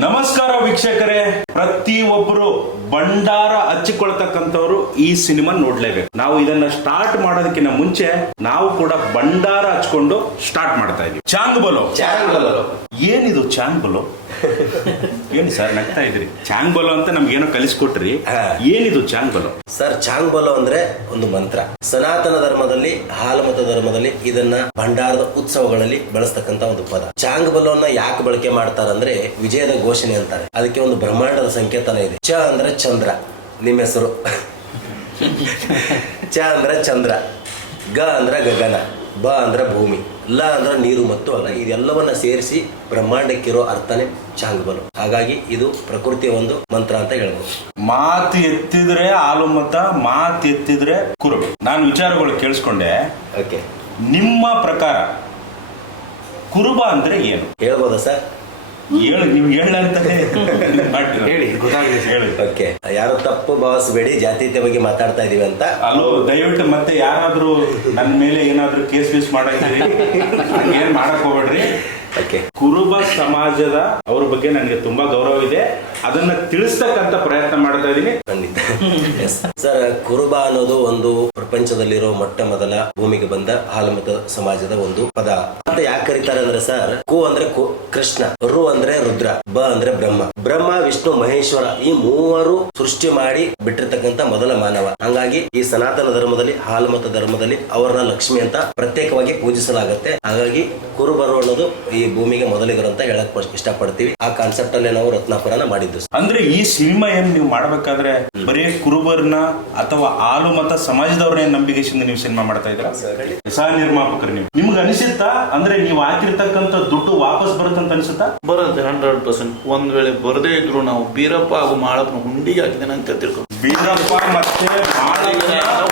ನಮಸ್ಕಾರ ವೀಕ್ಷಕರೇ, ಪ್ರತಿಯೊಬ್ಬರು ಭಂಡಾರ ಹಚ್ಚಿಕೊಳ್ತಕ್ಕಂಥವ್ರು ಈ ಸಿನಿಮಾ ನೋಡ್ಲೇಬೇಕು. ನಾವು ಇದನ್ನ ಸ್ಟಾರ್ಟ್ ಮಾಡೋದಕ್ಕಿಂತ ಮುಂಚೆ ನಾವು ಕೂಡ ಭಂಡಾರ ಹಚ್ಕೊಂಡು ಸ್ಟಾರ್ಟ್ ಮಾಡ್ತಾ ಇದೀವಿ. ಚಾಂಗ್ ಬಲೋ. ಏನಿದು ಚಾಂಗ್ ಬಲೋ? ಏನು ಸರ್ ನಗ್ತಾ ಇದ್ರಿ? ಚಾಂಗ್ ಬಲೋ ಅಂತ ನಮ್ಗೇನೋ ಕಲಿಸ್ಕೊಟ್ರಿ. ಏನಿದು ಚಾಂಗ್ ಬಲೋ? ಸರ್, ಚಾಂಗ್ ಬಲೋ ಅಂದ್ರೆ ಒಂದು ಮಂತ್ರ. ಸನಾತನ ಧರ್ಮದಲ್ಲಿ, ಹಾಲಮತ ಧರ್ಮದಲ್ಲಿ ಇದನ್ನ ಭಂಡಾರದ ಉತ್ಸವಗಳಲ್ಲಿ ಬಳಸ್ತಕ್ಕಂತ ಒಂದು ಪದ. ಚಾಂಗ್ ಬಲೋನ್ನ ಯಾಕೆ ಬಳಕೆ ಮಾಡ್ತಾರಂದ್ರೆ ವಿಜಯದ ಘೋಷಣೆ ಅಂತಾರೆ. ಅದಕ್ಕೆ ಒಂದು ಬ್ರಹ್ಮಾಂಡದ ಸಂಕೇತನ ಇದೆ. ಚ ಅಂದ್ರೆ ಚಂದ್ರ, ನಿಮ್ಮ ಹೆಸರು. ಚ ಅಂದ್ರೆ ಚಂದ್ರ, ಗ ಅಂದ್ರೆ ಗಗನ, ಬ ಅಂದ್ರೆ ಭೂಮಿ, ಲ ಅಂದ್ರೆ ನೀರು ಮತ್ತು ಅಲ್ಲ. ಇದೆಲ್ಲವನ್ನ ಸೇರಿಸಿ ಬ್ರಹ್ಮಾಂಡಕ್ಕಿರೋ ಅರ್ಥನೇ ಚಾಂಗ್ ಬಲೋ. ಹಾಗಾಗಿ ಇದು ಪ್ರಕೃತಿಯ ಒಂದು ಮಂತ್ರ ಅಂತ ಹೇಳ್ಬೋದು. ಮಾತು ಎತ್ತಿದ್ರೆ ಆಲುಮತ, ಮಾತು ಎತ್ತಿದ್ರೆ ಕುರುಬ. ನಾನು ವಿಚಾರಗಳು ಕೇಳಿಸ್ಕೊಂಡೆ. ಓಕೆ, ನಿಮ್ಮ ಪ್ರಕಾರ ಕುರುಬ ಅಂದ್ರೆ ಏನು ಹೇಳ್ಬೋದಾ ಸರ್? ಹೇಳಿ, ನೀವು ಹೇಳಂತಾನೆ ಹೇಳಿ, ಗೊತ್ತಾಗಿದೆ ಹೇಳಿ. ಓಕೆ, ಯಾರು ತಪ್ಪು ಭಾವಿಸಬೇಡಿ, ಜಾತೀಯತೆ ಬಗ್ಗೆ ಮಾತಾಡ್ತಾ ಇದೀವಿ ಅಂತ. ಅಲೋ, ದಯವಿಟ್ಟು ಮತ್ತೆ ಯಾರಾದ್ರೂ ನನ್ನ ಮೇಲೆ ಏನಾದ್ರೂ ಕೇಸ್ ಗೀಸ್ ಮಾಡಿದ್ರಿ ಏನ್ ಮಾಡಕ್ ಹೋಗ್ಬೇಡ್ರಿ. ಓಕೆ, ಕುರುಬ ಸಮಾಜದ ಅವ್ರ ಬಗ್ಗೆ ನನಗೆ ತುಂಬಾ ಗೌರವ ಇದೆ. ಅದನ್ನ ತಿಳಿಸ್ತಕ್ಕಂತ ಪ್ರಯತ್ನ ಮಾಡ್ತಾ ಇದೀನಿ. ಖಂಡಿತ. ಸರ್, ಕುರುಬ ಅನ್ನೋದು ಒಂದು ಪ್ರಪಂಚದಲ್ಲಿರೋ ಮೊಟ್ಟ ಮೊದಲ ಭೂಮಿಗೆ ಬಂದ ಹಾಲುಮತ ಸಮಾಜದ ಒಂದು ಪದ ಅಂತ ಯಾಕೆ ಕರೀತಾರೆ ಅಂದ್ರೆ ಸರ್, ಕು ಅಂದ್ರೆ ಕೃಷ್ಣ, ರು ಅಂದ್ರೆ ರುದ್ರ, ಬ ಅಂದ್ರೆ ಬ್ರಹ್ಮ. ಬ್ರಹ್ಮ, ವಿಷ್ಣು, ಮಹೇಶ್ವರ ಈ ಮೂವರು ಸೃಷ್ಟಿ ಮಾಡಿ ಬಿಟ್ಟಿರ್ತಕ್ಕಂತ ಮೊದಲ ಮಾನವ. ಹಂಗಾಗಿ ಈ ಸನಾತನ ಧರ್ಮದಲ್ಲಿ, ಹಾಲುಮತ ಧರ್ಮದಲ್ಲಿ ಅವರನ್ನ ಲಕ್ಷ್ಮಿ ಅಂತ ಪ್ರತ್ಯೇಕವಾಗಿ ಪೂಜಿಸಲಾಗುತ್ತೆ. ಹಾಗಾಗಿ ಕುರುಬರು ಅನ್ನೋದು ಈ ಭೂಮಿಗೆ ಮೊದಲಿಗರು ಅಂತ ಹೇಳಕ್ ಇಷ್ಟಪಡ್ತೀವಿ. ಆ ಕಾನ್ಸೆಪ್ಟ್ ಅಲ್ಲೇ ನಾವು ರತ್ನಾಪುರನ ಮಾಡಿದ್ದು. ಅಂದ್ರೆ ಈ ಸಿನಿಮಾ ಏನ್ ನೀವು ಮಾಡ್ಬೇಕಾದ್ರೆ ಬರೀ ಕುರುಬರ್ನ ಅಥವಾ ಆಲುಮತ ಸಮಾಜದವ್ರನ್ನ ನಂಬಿಕೆಯಿಂದ ನೀವು ಸಿನಿಮಾ ಮಾಡ್ತಾ ಇದ್ರ? ಸಹ ನಿರ್ಮಾಪಕರು ನೀವು, ನಿಮ್ಗೆ ಅನಿಸುತ್ತಾ ಅಂದ್ರೆ ನೀವು ಹಾಕಿರ್ತಕ್ಕಂಥ ದುಡ್ಡು ವಾಪಸ್ ಬರುತ್ತಂತ ಅನಿಸುತ್ತಾ? ಬರುತ್ತೆ 100%. ಒಂದ್ ವೇಳೆ ಬರದೇ ಇದ್ರು ನಾವು ಬೀರಪ್ಪ ಹಾಗೂ ಮಾಳಪ್ಪನ ಹುಂಡಿಗೆ ಹಾಕಿದ್ದೇನೆ ಅಂತ ತಿಳ್ಕೊಂಡು, ಬೀರಪ್ಪ ಮತ್ತೆ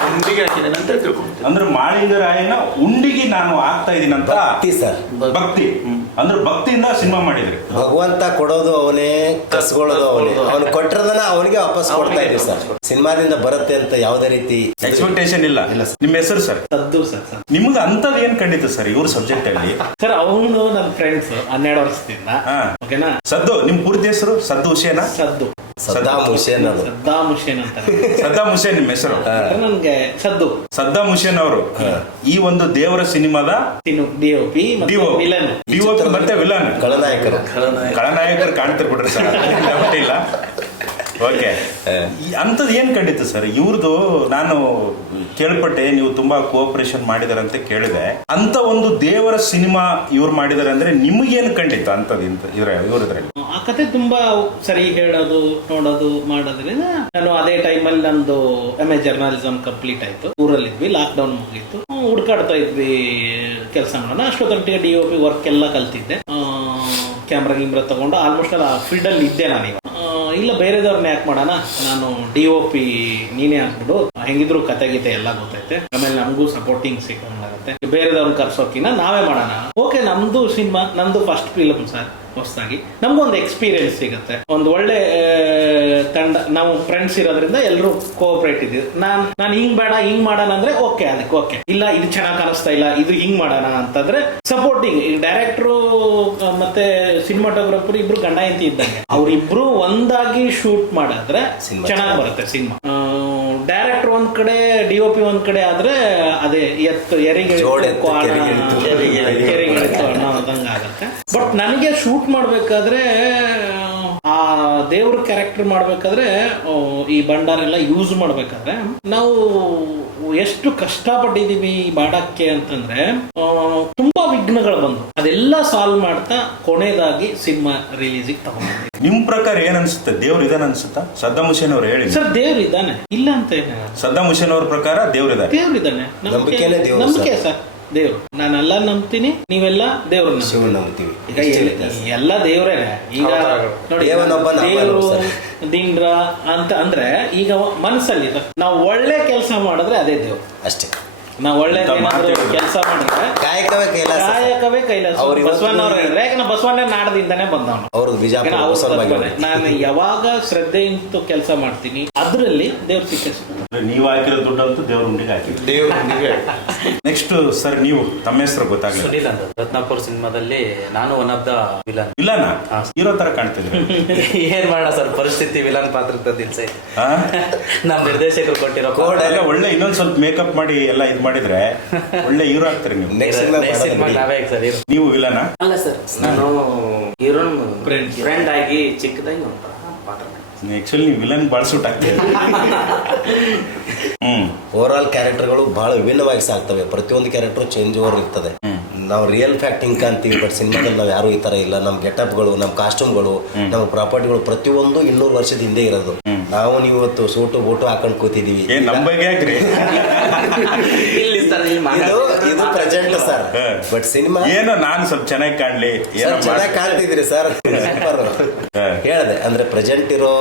ಹುಂಡಿಗೆ ಹಾಕಿದ್ದೇನೆ ಅಂತ ತಿಳ್ಕೊಂಡು, ಅಂದ್ರೆ ಮಾಳಿಂಗರಾಯನ ಉಂಡಿಗೆ ನಾನು ಆಗ್ತಾ ಇದೀನಿ ಅಂತ ಭಕ್ತಿ ಸರ್, ಭಕ್ತಿ. ಅಂದ್ರೆ ಭಕ್ತಿಯಿಂದ ಸಿನಿಮಾ ಮಾಡಿದ್ರಿ. ಭಗವಂತ ಕೊಡೋದು ಅವನೇ, ಕಸ್ಕೊಳ್ಳೋದು ಅವನೇ. ಅವನು ಕೊಟ್ಟಿರೋದನ್ನ ಅವನಿಗೆ ವಾಪಸ್ ಕೊಡ್ತಾ ಇದೀವಿ ಸರ್. ಸಿನಿಮಾದಿಂದ ಬರುತ್ತೆ ಅಂತ ಯಾವುದೇ ರೀತಿ ಎಕ್ಸ್ಪೆಕ್ಟೇಷನ್ ಇಲ್ಲ. ನಿಮ್ಮ ಹೆಸರು ಸರ್? ಸದ್ದು ಸರ್. ನಿಮ್ಗೆ ಅಂತದ್ ಏನ್ ಕಂಡಿತ್ತು ಸರ್ ಇವ್ರ ಸಬ್ಜೆಕ್ಟ್ ಅಲ್ಲಿ? ಸರ್, ಅವನು ನನ್ನ ಫ್ರೆಂಡ್ಸ್ 12 ವರ್ಷದಿಂದ. ಓಕೆನಾ? ಸದ್ದು, ನಿಮ್ ಪೂರ್ತಿ ಹೆಸರು ಸದ್ದು ಹುಸೇನಾ? ಸದ್ದು, ಸದ್ದಾಮ್ ಹುಸೇನ್ ಅದು. ಸದ್ದಾಮ್ ಹುಸೇನ್ ಅಂತಾರೆ. ಸದ್ದಾಮ್ ಹುಸೇನ್ ನಿಮ್ಮ ಹೆಸರು? ನನ್ಗೆ ಸದ್ದು. ಸದ್ದಾಮ್ ಹುಸೇನ್ ಅವರು ಈ ಒಂದು ದೇವರ ಸಿನಿಮಾದ ಡಿಒಪಿ ವಿಲನ್. ಡಿಒಪಿ ಮತ್ತೆ ವಿಲನ್, ಖಳನಾಯಕರು. ಖಳನಾಯಕರು ಕಾಣ್ತಿರ್ ಬಿಡ್ರಿ ಸರ್, ಡೌಟ್ ಇಲ್ಲ. ಓಕೆ, ಅಂತದ್ ಏನ್ ಕಂಡಿತ್ತು ಸರ್ ಇವ್ರದ್ದು? ನಾನು ಕೇಳ್ಪಟ್ಟೆ ನೀವು ತುಂಬಾ ಕೋಆಪರೇಷನ್ ಮಾಡಿದಾರೆ ಅಂತ ಕೇಳಿದೆ. ಅಂತ ಒಂದು ದೇವರ ಸಿನಿಮಾ ಇವ್ರು ಮಾಡಿದಾರೆ ಅಂದ್ರೆ ನಿಮ್ಗೇನ್ ಕಂಡಿತ್ತು ಅಂತದ್ ಇವ್ರದ್ರಲ್ಲಿ? ಆ ಕತೆ ತುಂಬಾ ಸರಿ ಹೇಳೋದು, ನೋಡೋದು, ಮಾಡೋದ್ರಿಂದ ನಾನು ಅದೇ ಟೈಮಲ್ಲಿ ನಮ್ದು MA ಜರ್ನಲಿಸಮ್ ಕಂಪ್ಲೀಟ್ ಆಯ್ತು. ಊರಲ್ಲಿದ್ವಿ, ಲಾಕ್ಡೌನ್ ಮುಗೀತು, ಹುಡ್ಕಾಡ್ತಾ ಇದ್ವಿ ಕೆಲಸ ಮಾಡೋಣ. ಅಷ್ಟೊತ್ತೊಟ್ಟಿಗೆ DOP ವರ್ಕ್ ಎಲ್ಲ ಕಲ್ತಿದ್ದೆ. ಕ್ಯಾಮ್ರಾ ಗಿಮ್ರಾ ತಗೊಂಡು ಆಲ್ಮೋಸ್ಟ್ ಆ ಫೀಲ್ಡ್ ಅಲ್ಲಿ ಇದ್ದೆ ನಾನೀಗ. ಇಲ್ಲ, ಬೇರೆದವ್ರನ್ನ ಯಾಕೆ ಮಾಡೋಣ, ನಾನು DOP ನೀನೇ ಹಾಕ್ಬಿಡು, ಹೆಂಗಿದ್ರು ಕತೆ ಗೀತೆ ಎಲ್ಲ ಗೊತ್ತೈತೆ, ಆಮೇಲೆ ನಮಗೂ ಸಪೋರ್ಟಿಂಗ್ ಸಿಕ್ಕಂಗಾಗುತ್ತೆ, ಬೇರೆದವ್ರನ್ನ ಕರ್ಸೋಕಿನ ನಾವೇ ಮಾಡೋಣ. ಓಕೆ, ನಮ್ದು ಸಿನಿಮಾ, ನಮ್ದು ಫಸ್ಟ್ ಫಿಲ್ಮ್ ಸರ್, ಹೊಸದಾಗಿ ನಮಗೂ ಒಂದು ಎಕ್ಸ್ಪೀರಿಯನ್ಸ್ ಸಿಗುತ್ತೆ. ಒಂದು ಒಳ್ಳೆ ತಂಡ, ನಾವು ಫ್ರೆಂಡ್ಸ್ ಇರೋದ್ರಿಂದ ಎಲ್ಲರೂ ಕೋಆಪರೇಟ್ ಇದ್ದೀವಿ. ನಾನು ಹಿಂಗ್ ಬೇಡ ಹಿಂಗ್ ಮಾಡೋಣ ಅಂದ್ರೆ ಓಕೆ, ಅದಕ್ಕೆ ಓಕೆ. ಇಲ್ಲ, ಇದು ಚೆನ್ನಾಗಿ ಕಾಣಿಸ್ತಾ ಇಲ್ಲ, ಇದು ಹಿಂಗ್ ಮಾಡೋಣ ಅಂತಂದ್ರೆ ಸಪೋರ್ಟಿಂಗ್. ಡೈರೆಕ್ಟ್ರು ಮತ್ತೆ ಸಿನಿಮಾಟೋಗ್ರಫರ್ ಇಬ್ರು ಗಂಡ ಹೆಂಡತಿ ಇದ್ದಂಗೆ, ಅವ್ರಿಬ್ರು ಒಂದಾಗಿ ಶೂಟ್ ಮಾಡಿದ್ರೆ ಚೆನ್ನಾಗಿ ಬರುತ್ತೆ ಸಿನಿಮಾ. ಡೈರೆಕ್ಟರ್ ಒಂದ್ ಕಡೆ, DOP ಒಂದ್ ಕಡೆ ಆದ್ರೆ ಅದೇ ಕೆರೆಗಿಳಿತು ಅನ್ನೋದಂಗ ಆಗತ್ತೆ. ಬಟ್ ನನಗೆ ಶೂಟ್ ಮಾಡ್ಬೇಕಾದ್ರೆ, ಆ ದೇವ್ರ ಕ್ಯಾರೆಕ್ಟರ್ ಮಾಡ್ಬೇಕಾದ್ರೆ, ಈ ಭಂಡಾರೆಲ್ಲ ಯೂಸ್ ಮಾಡ್ಬೇಕಾದ್ರೆ ನಾವು ಎಷ್ಟು ಕಷ್ಟಪಟ್ಟಿದೀವಿ ಈ ಬಾಡಕ್ಕೆ ಅಂತಂದ್ರೆ, ತುಂಬಾ ವಿಘ್ನಗಳು ಬಂದು ಅದೆಲ್ಲ ಸಾಲ್ವ್ ಮಾಡ್ತಾ ಕೊನೆಯದಾಗಿ ಸಿನಿಮಾ ರಿಲೀಸಿಗೆ ತಗೊಂಡಿದ್ದೀವಿ. ನಿಮ್ ಪ್ರಕಾರ ಏನ್ ಅನ್ಸುತ್ತೆ? ದೇವ್ರು ಇದಾನ ಅನ್ಸುತ್ತಾ? ಸದ್ದಾಮ್ ಹುಸೇನ್ ಅವ್ರು ಹೇಳಿ ಸರ್, ದೇವ್ರು ಇದ್ದಾನೆ, ಇಲ್ಲ ಅಂತ ಏನ. ಸದ್ದಾಮ್ ಹುಸೇನ್ ಅವ್ರ ಪ್ರಕಾರ ದೇವ್ರು ಇದಾನೆ. ದೇವ್ರು ಇದ್ದಾನೆ, ನಂಬಿಕೆ ಸರ್. ದೇವ್ರು ನಾನೆಲ್ಲ ನಂಬ್ತೀನಿ, ನೀವೆಲ್ಲ ದೇವ್ರನ್ನ ನಂಬ್ತೀವಿ. ಈಗ ಎಲ್ಲ ದೇವ್ರೇನೆ. ಈಗ ನೋಡಿ, ದೇವ್ರು ದಿಂಡ್ರ ಅಂತ ಅಂದ್ರೆ ಈಗ ಮನಸ್ಸಲ್ಲಿ ನಾವು ಒಳ್ಳೆ ಕೆಲಸ ಮಾಡಿದ್ರೆ ಅದೇ ದೇವ್ರು ಅಷ್ಟೇ. ನಾವು ಒಳ್ಳೆ ಕೆಲಸ ಮಾಡಿದ್ರೆ ಕಾಯಕವೇ ಕೈಲಾಸ. ಬಸವಣ್ಣವ್ರು ಹೇಳಿದ್ರೆ, ಯಾಕಂದ್ರೆ ಬಸವಣ್ಣ ನಾಡದಿಂದಾನೇ ಬಂದವನು. ನಾನು ಯಾವಾಗ ಶ್ರದ್ಧೆಯಿಂದ ಕೆಲಸ ಮಾಡ್ತೀನಿ, ಅದ್ರಲ್ಲಿ ದೇವ್ರ ಸಿಕ್ಕ ನೀವು ಹಾಕಿರೋ ದುಡ್ಡಂತೂ ದೇವ್ರ ಉಂಡಿಗೆ ಹಾಕಿದ್ರಿ. ದೇವ್ರಿಗೆ ನೆಕ್ಸ್ಟ್ ಸರ್, ನೀವು ತಮ್ಮ ಹೆಸರು ಗೊತ್ತಾಗಲಿ. ಸುನಿಲ್ ಅಂತ ರತ್ನಾಪುರ್ ಸಿನಿಮಾದಲ್ಲಿ ನಾನು ಒನ್ ಆಫ್ ದ ವಿಲನ್. ಇಲ್ಲನಾ ಹೀರೋ ತರ ಕಾಣ್ತಿದ್ರಿ. ಏನ್ ಮಾಡೋಣ ಸರ್, ಪರಿಸ್ಥಿತಿ ವಿಲನ್ ಪಾತ್ರ ದಿಲ್ಸೆ ಆ? ನಮ್ ನಿರ್ದೇಶಕರು ಕೊಟ್ಟಿರೋ ಎಲ್ಲ ಒಳ್ಳೆ ಇನ್ನೊಂದ್ ಸ್ವಲ್ಪ ಮೇಕಪ್ ಮಾಡಿ ಎಲ್ಲ ಇದ್ ಮಾಡಿದ್ರೆ ಒಳ್ಳೆ ಹೀರೋ ಆಗ್ತೀರಿ ನೀವು. ಸಿನಿಮಾ ನಾವೇ ಸರ್. ನೀವು ವಿಲನಾ? ಅಲ್ಲ ಸರ್, ನಾನು ಹೀರೋನ್ ಫ್ರೆಂಡ್ ಆಗಿ ಚಿಕ್ಕದಾಗಿ ಒಂದು ಪಾತ್ರ ಮಾಡಿದ್ದೆ. ಆಕ್ಚುಲಿ ನೀವು ವಿಲನ್ ಬಾಳ್ ಸೂಟ್ ಆಗ್ತೀರಿ. ಓವರ್ ಆಲ್ ಕ್ಯಾರೆಕ್ಟರ್ಗಳು ಬಹಳ ವಿಭಿನ್ನವಾಗಿ ಸಾಗ್ತವೆ. ಪ್ರತಿಯೊಂದು ಕ್ಯಾರೆಕ್ಟರ್ ಚೇಂಜ್ ಓವರ್ ಇರ್ತದೆ. ನಾವು ರಿಯಲ್ ಫ್ಯಾಕ್ಟ್ ಹಿಂಗ್ ಅಂತೀವಿ, ಬಟ್ ಸಿನಿಮಾದಲ್ಲಿ ನಾವು ಯಾರು ಈ ತರ ಇಲ್ಲ. ನಮ್ಮ ಗೆಟಪ್ಗಳು, ನಮ್ಮ ಕಾಸ್ಟ್ಯೂಮ್ಗಳು, ನಮ್ಮ ಪ್ರಾಪರ್ಟಿಗಳು ಪ್ರತಿಯೊಂದು 200 ವರ್ಷದ ಹಿಂದೆ ಇರೋದು. ನಾವು ನೀವು ಇವತ್ತು ಸೂಟು ಬೂಟು ಹಾಕೊಂಡು ಕೂತಿದೀವಿ. ಏನ್ ನಮ್ಮ ಬಗ್ಗೆ ಯಾಕ್ರಿ? ಇಲ್ಲಿ ಸರ್, ಇಲ್ಲಿ ಇದು ಪ್ರೆಸೆಂಟ್ ಸರ್, ಬಟ್ ಸಿನಿಮಾ ಏನೋ ನಾನ್ ಸ್ವಲ್ಪ ಚೆನ್ನಾಗಿ ಕಾಣ್ಲಿ, ಏನೋ ಚೆನ್ನಾಗಿ ಕಾಣ್ತಿದ್ರಿ ಸರ್. ಹೇಳ್ದೆ ಅಂದ್ರೆ ಪ್ರೆಸೆಂಟ್ ಇರೋ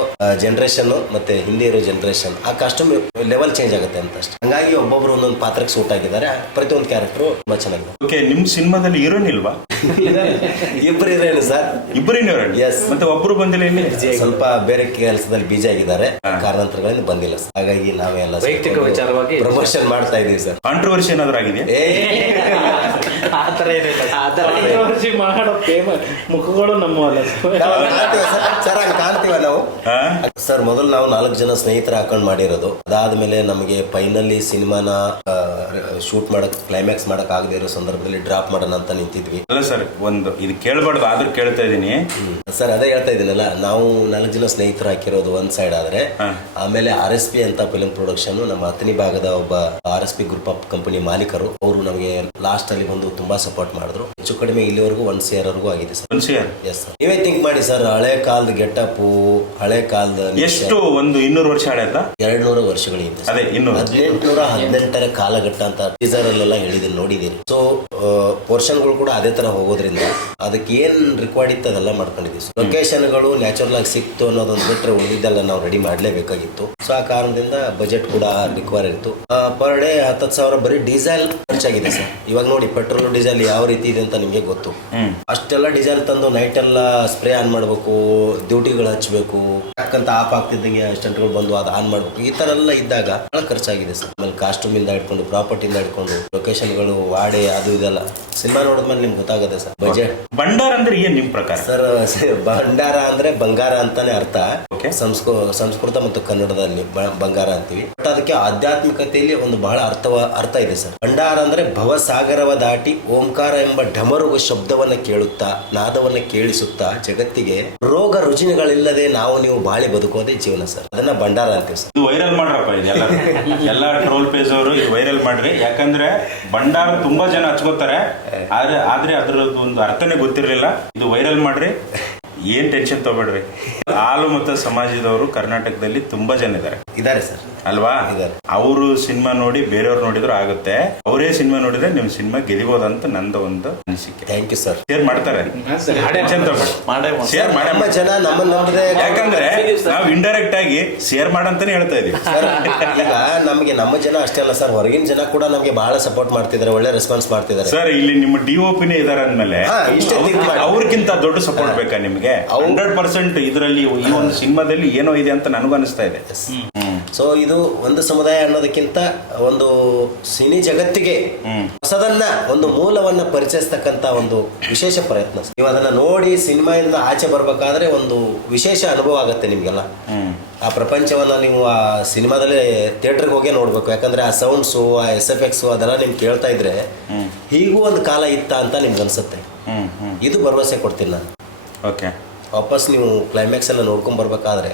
ಜನರೇಷನ್ ಮತ್ತೆ ಹಿಂದೆ ಇರೋ ಜನರೇಷನ್, ಆ ಕಾಸ್ಟ್ಯೂಮ್ ಲೆವೆಲ್ ಚೇಂಜ್ ಆಗುತ್ತೆ ಅಂತ ಅಷ್ಟೇ. ಹಂಗಾಗಿ ಒಬ್ಬೊಬ್ರು ಒಂದೊಂದು ಪಾತ್ರಕ್ಕೆ ಸೂಟ್ ಆಗಿದ್ದಾರೆ. ಪ್ರತಿಯೊಂದು ಕ್ಯಾರೆಕ್ಟರ್ ತುಂಬಾ ಚೆನ್ನಾಗಿದೆ. ಓಕೆ, ನಿಮ್ ಸಿನಿಮಾದಲ್ಲಿ ಹೀರೋನ್ ಇಲ್ವಾ? ಇಬ್ರು ಇರೇನು ಸರ್? ಇಬ್ಬರೇನು ಹೀರೋನ್? Yes. ಮತ್ತೆ ಒಬ್ರು ಬಂದಿಲ್ಲ ಇಲ್ಲಿ? ಸ್ವಲ್ಪ ಬೇರೆ ಕೆಲಸದಲ್ಲಿ ಬಿಜಿ ಆಗಿದ್ದಾರೆ, ಕಾರಣಾಂತರಗಳಿಂದ ಬಂದಿಲ್ಲ ಸರ್. ಹಾಗಾಗಿ ನಾವೆಲ್ಲ ವೈಯಕ್ತಿಕ ವಿಚಾರವಾಗಿ ಪ್ರಮೋಷನ್ ಮಾಡ್ತಾ ಇದೀವಿ ಸರ್. ಕಾಂಟ್ರವರ್ಸಿ ಏನಾದ್ರು ಆಗಿದೆಯಾ? ಆತರ ಏನಿಲ್ಲ. ಕಾಂಟ್ರವರ್ಸಿ ಮಾಡೋ ಮುಖಗಳು ನಮ್ಮ ಅಲ್ಲ ಸರ್, ಹಂಗ್ ಕಾಣ್ತೀವ ನಾವು ಸರ್. ಮೊದಲು ನಾವು 4 ಜನ ಸ್ನೇಹಿತರ ಹಾಕೊಂಡ್ ಮಾಡಿರೋದು. ಅದಾದ್ಮೇಲೆ ನಮಗೆ ಫೈನಲಿ ಸಿನಿಮಾನ ಶೂಟ್ ಮಾಡಕ್, ಕ್ಲೈಮ್ಯಾಕ್ಸ್ ಮಾಡಕ್ ಆಗದೆ ಇರೋ ಸಂದರ್ಭದಲ್ಲಿ ಡ್ರಾಪ್ ಮಾಡೋಣ ಅಂತ ನಿಂತಿದ್ವಿ. ಅಲ್ಲ ಸರ್, ಒಂದು ಇದು ಕೇಳಬಾರ್ದು ಆದ್ರೂ ಕೇಳ್ತಾ ಇದೀನಿ ಸರ್. ಅದೇ ಹೇಳ್ತಾ ಇದೀನಲ್ಲ, ನಾವು 4 ಜನ ಸ್ನೇಹಿತರು ಹಾಕಿರೋದು ಒಂದ್ ಸೈಡ್ ಆದ್ರೆ, ಆಮೇಲೆ RSP ಅಂತ ಫಿಲ್ಮ್ ಪ್ರೊಡಕ್ಷನ್, ನಮ್ಮ ಹತ್ತನೇ ಭಾಗದ ಒಬ್ಬ RSP ಗ್ರೂಪ್ ಆಫ್ ಕಂಪನಿ ಮಾಲೀಕರು, ಅವರು ನಮಗೆ ಲಾಸ್ಟ್ ಅಲ್ಲಿ ಬಂದು ತುಂಬಾ ಸಪೋರ್ಟ್ ಮಾಡಿದ್ರು. ಹೆಚ್ಚು ಕಡಿಮೆ ಇಲ್ಲಿವರೆಗೂ 1 CR ವರೆಗೂ ಆಗಿದೆ ಸರ್. 1 CR? Yes sir. ನೀವೇ ಥಿಂಕ್ ಮಾಡಿ ಸರ್, ಹಳೆ ಕಾಲದ ಗೆಟಪ್, ಹಳೆ ಕಾಲದ ಎಷ್ಟು ಒಂದು 200 ವರ್ಷ ಹಳೆ ಆಯ್ತಾ? 200 ವರ್ಷಗಳ ಹಿಂದೆ ಅದೇ 1818ರ ಕಾಲಘಟ್ಟ ಅಂತ ಟೀಸರ್ ಅಲ್ಲೆಲ್ಲ ಹೇಳಿದೀನಿ, ನೋಡಿದೀನಿ. ಸೊ ಪೋರ್ಷನ್ಗಳು ಕೂಡ ಅದೇ ತರ ಹೋಗೋದ್ರಿಂದ ಅದಕ್ಕೆ ಏನ್ ರಿಕ್ವೈರ್ಡ್ ಇತ್ತು ಅದೆಲ್ಲ ಮಾಡ್ಕೊಂಡಿದ್ವಿ. ಲೊಕೇಶನ್ಗಳು ನ್ಯಾಚುರಲ್ ಆಗಿ ಸಿಕ್ತು ಅನ್ನೋದೊಂದು ಬಿಟ್ರೆ ಉಳಿದಿದ್ದೆಲ್ಲ ನಾವು ರೆಡಿ ಮಾಡ್ಲೇಬೇಕಾಗಿತ್ತು. ಸೊ ಆ ಕಾರಣದಿಂದ ಬಜೆಟ್ ಕೂಡ ರಿಕ್ವೈರ್ ಇತ್ತು. ಪರ್ ಡೇ 10,000 ಬರೀ ಡೀಸೆಲ್ ಖರ್ಚಾಗಿದೆ ಸರ್. ಇವಾಗ ನೋಡಿ ಪೆಟ್ರೋಲ್ ಡೀಸೆಲ್ ಯಾವ ರೀತಿ ಇದೆ ಅಂತ ನಿಮ್ಗೆ ಗೊತ್ತು. ಅಷ್ಟೆಲ್ಲ ಡೀಸೆಲ್ ತಂದು ನೈಟ್ ಎಲ್ಲ ಸ್ಪ್ರೇ ಆನ್ ಮಾಡ್ಬೇಕು, ಡ್ಯೂಟಿಗಳು ಹಚ್ಬೇಕು, ಯಾಕಂತ ಆಫ್ ಆಗ್ತಿದ್ದಂಗೆ ಅಸಿಸ್ಟೆಂಟ್ಗಳು ಬಂದು ಅದು ಆನ್ ಮಾಡ್ಬೇಕು. ಈ ತರ ಎಲ್ಲ ಇದ್ದಾಗ ಬಹಳ ಖರ್ಚಾಗಿದೆ ಸರ್. ಆಮೇಲೆ ಕಾಸ್ಟ್ಯೂಮ್ ಇಂದ ಹಿಡ್ಕೊಂಡು, ಪ್ರಾಪರ್ಟಿಯಿಂದ ಹಿಡ್ಕೊಂಡು, ಲೊಕೇಶನ್ಗಳು, ವಾಡೆ, ಅದು ಇದೆಲ್ಲ ಸಿನಿಮಾ ನೋಡಿದ್ಮೇಲೆ ನಿಮ್ಗೆ ಗೊತ್ತಾಗುತ್ತೆ ಸರ್. ಬಜೆಟ್ ಭಂಡಾರ ಅಂದ್ರೆ ಏನ್ ನಿಮ್ ಪ್ರಕಾರ? ಸರ್, ಭಂಡಾರ ಅಂದ್ರೆ ಬಂಗಾರ ಅಂತಾನೆ ಅರ್ಥ. ಸಂಸ್ಕೃತ ಮತ್ತು ಕನ್ನಡದಲ್ಲಿ ಬಂಗಾರ ಅಂತೀವಿ. ಬಟ್ ಅದಕ್ಕೆ ಆಧ್ಯಾತ್ಮಿಕತೆಯಲ್ಲಿ ಒಂದು ಬಹಳ ಅರ್ಥ ಇದೆ ಸರ್. ಭಂಡಾರ ಅಂದ್ರೆ ಭವಸಾಗರವ ದಾಟಿ ಓಂಕಾರ ಎಂಬ ಢಮರುಗ ಶಬ್ದವನ್ನ ಕೇಳುತ್ತಾ, ನಾದವನ್ನ ಕೇಳಿಸುತ್ತಾ ಜಗತ್ತಿಗೆ ರೋಗ ರುಜಿನಗಳಿಲ್ಲದೆ ನಾವು ನೀವು ಬಾಳಿ ಬದುಕೋದೇ ಜೀವನ ಸರ್. ಅದನ್ನ ಭಂಡಾರ ಅಂತೀವಿ ಸರ್. ಇದು ವೈರಲ್ ಮಾಡ್ರಪ್ಪ, ಇದೆಲ್ಲ ಎಲ್ಲ ಟ್ರೋಲ್ ಪೇಜ್ ಅವರು ಇದು ವೈರಲ್ ಮಾಡ್ರಿ. ಯಾಕಂದ್ರೆ ಭಂಡಾರ ತುಂಬಾ ಜನ ಹಚ್ಕೋತಾರೆ, ಆದ್ರೆ ಅದ್ರದ್ದು ಒಂದು ಅರ್ಥನೇ ಗೊತ್ತಿರ್ಲಿಲ್ಲ. ಇದು ವೈರಲ್ ಮಾಡ್ರಿ, ಏನ್ ಟೆನ್ಷನ್ ತಗೋಬೇಡ್ರಿ. ಹಾಲು ಮತ್ತು ಸಮಾಜದವರು ಕರ್ನಾಟಕದಲ್ಲಿ ತುಂಬಾ ಜನ ಇದ್ದಾರೆ ಸರ್, ಅಲ್ವಾ? ಅವರು ಸಿನಿಮಾ ನೋಡಿ ಬೇರೆಯವ್ರು ನೋಡಿದ್ರು ಆಗುತ್ತೆ. ಅವರೇ ಸಿನಿಮಾ ನೋಡಿದ್ರೆ ನಿಮ್ ಸಿನಿಮಾ ಗೆದಿಬೋದಂತ ನಂದು ಒಂದು ಅನಿಸಿಕೆ. Thank you sir. ಶೇರ್ ಮಾಡ್ತಾರೆ, ಟೆನ್ಷನ್ ತಗೋಬೇಡಿ, ಶೇರ್ ನಮ್ಮ ಜನ ನಮ್ಮನ್ನ ನೋಡಿದ್ರೆ, ಯಾಕಂದ್ರೆ ನಾವು ಇಂಡೈರೆಕ್ಟ್ ಆಗಿ ಶೇರ್ ಮಾಡಂತಾನೆ ಹೇಳ್ತಾ ಇದೀವಿ. ಈಗ ನಮಗೆ ನಮ್ಮ ಜನ ಅಷ್ಟೇ ಅಲ್ಲ ಸರ್, ಹೊರಗಿನ ಜನ ಕೂಡ ನಮ್ಗೆ ಬಹಳ ಸಪೋರ್ಟ್ ಮಾಡ್ತಿದ್ದಾರೆ, ಒಳ್ಳೆ ರೆಸ್ಪಾನ್ಸ್ ಮಾಡ್ತಿದ್ದಾರೆ ಸರ್. ಇಲ್ಲಿ ನಿಮ್ಮ DOPನೇ ಇದಾರೆ ಅಂದ್ಮೇಲೆ ಅವ್ರಿಗಿಂತ ದೊಡ್ಡ ಸಪೋರ್ಟ್ ಬೇಕಾ ನಿಮ್ಗೆ? 100% ಇದರಲ್ಲಿ ಈ ಒಂದು ಸಿನಿಮಾದಲ್ಲಿ ಏನೋ ಇದೆ ಅಂತ ನನಗೂ ಅನಿಸ್ತಾ ಇದೆ. ಸೊ ಇದು ಒಂದು ಸಮುದಾಯ ಅನ್ನೋದಕ್ಕಿಂತ ಒಂದು ಸಿನಿ ಜಗತ್ತಿಗೆ ಹೊಸದನ್ನ, ಒಂದು ಮೂಲವನ್ನ ಪರಿಚಯಿಸ್ತಕ್ಕಂತ ಒಂದು ವಿಶೇಷ ಪ್ರಯತ್ನ. ನೀವು ಅದನ್ನ ನೋಡಿ ಸಿನಿಮಾದಿಂದ ಆಚೆ ಬರ್ಬೇಕಾದ್ರೆ ಒಂದು ವಿಶೇಷ ಅನುಭವ ಆಗುತ್ತೆ ನಿಮ್ಗೆಲ್ಲ. ಆ ಪ್ರಪಂಚವನ್ನ ನೀವು ಆ ಸಿನಿಮಾದಲ್ಲೇ ಥಿಯೇಟರ್ಗೆ ಹೋಗೇ ನೋಡ್ಬೇಕು. ಯಾಕಂದ್ರೆ ಆ ಸೌಂಡ್ಸು, ಆ SFX ಅದೆಲ್ಲ ನಿಮ್ಗೆ ಕೇಳ್ತಾ ಇದ್ರೆ ಹೀಗೂ ಒಂದು ಕಾಲ ಇತ್ತ ಅಂತ ನಿಮ್ಗೆ ಅನ್ಸುತ್ತೆ. ಇದು ಭರವಸೆ ಕೊಡ್ತೀನಿ ನಾನು. ಓಕೆ, ವಾಪಸ್ ನೀವು ಕ್ಲೈಮ್ಯಾಕ್ಸ್ ಎಲ್ಲ ನೋಡ್ಕೊಂಡ್ ಬರ್ಬೇಕಾದ್ರೆ,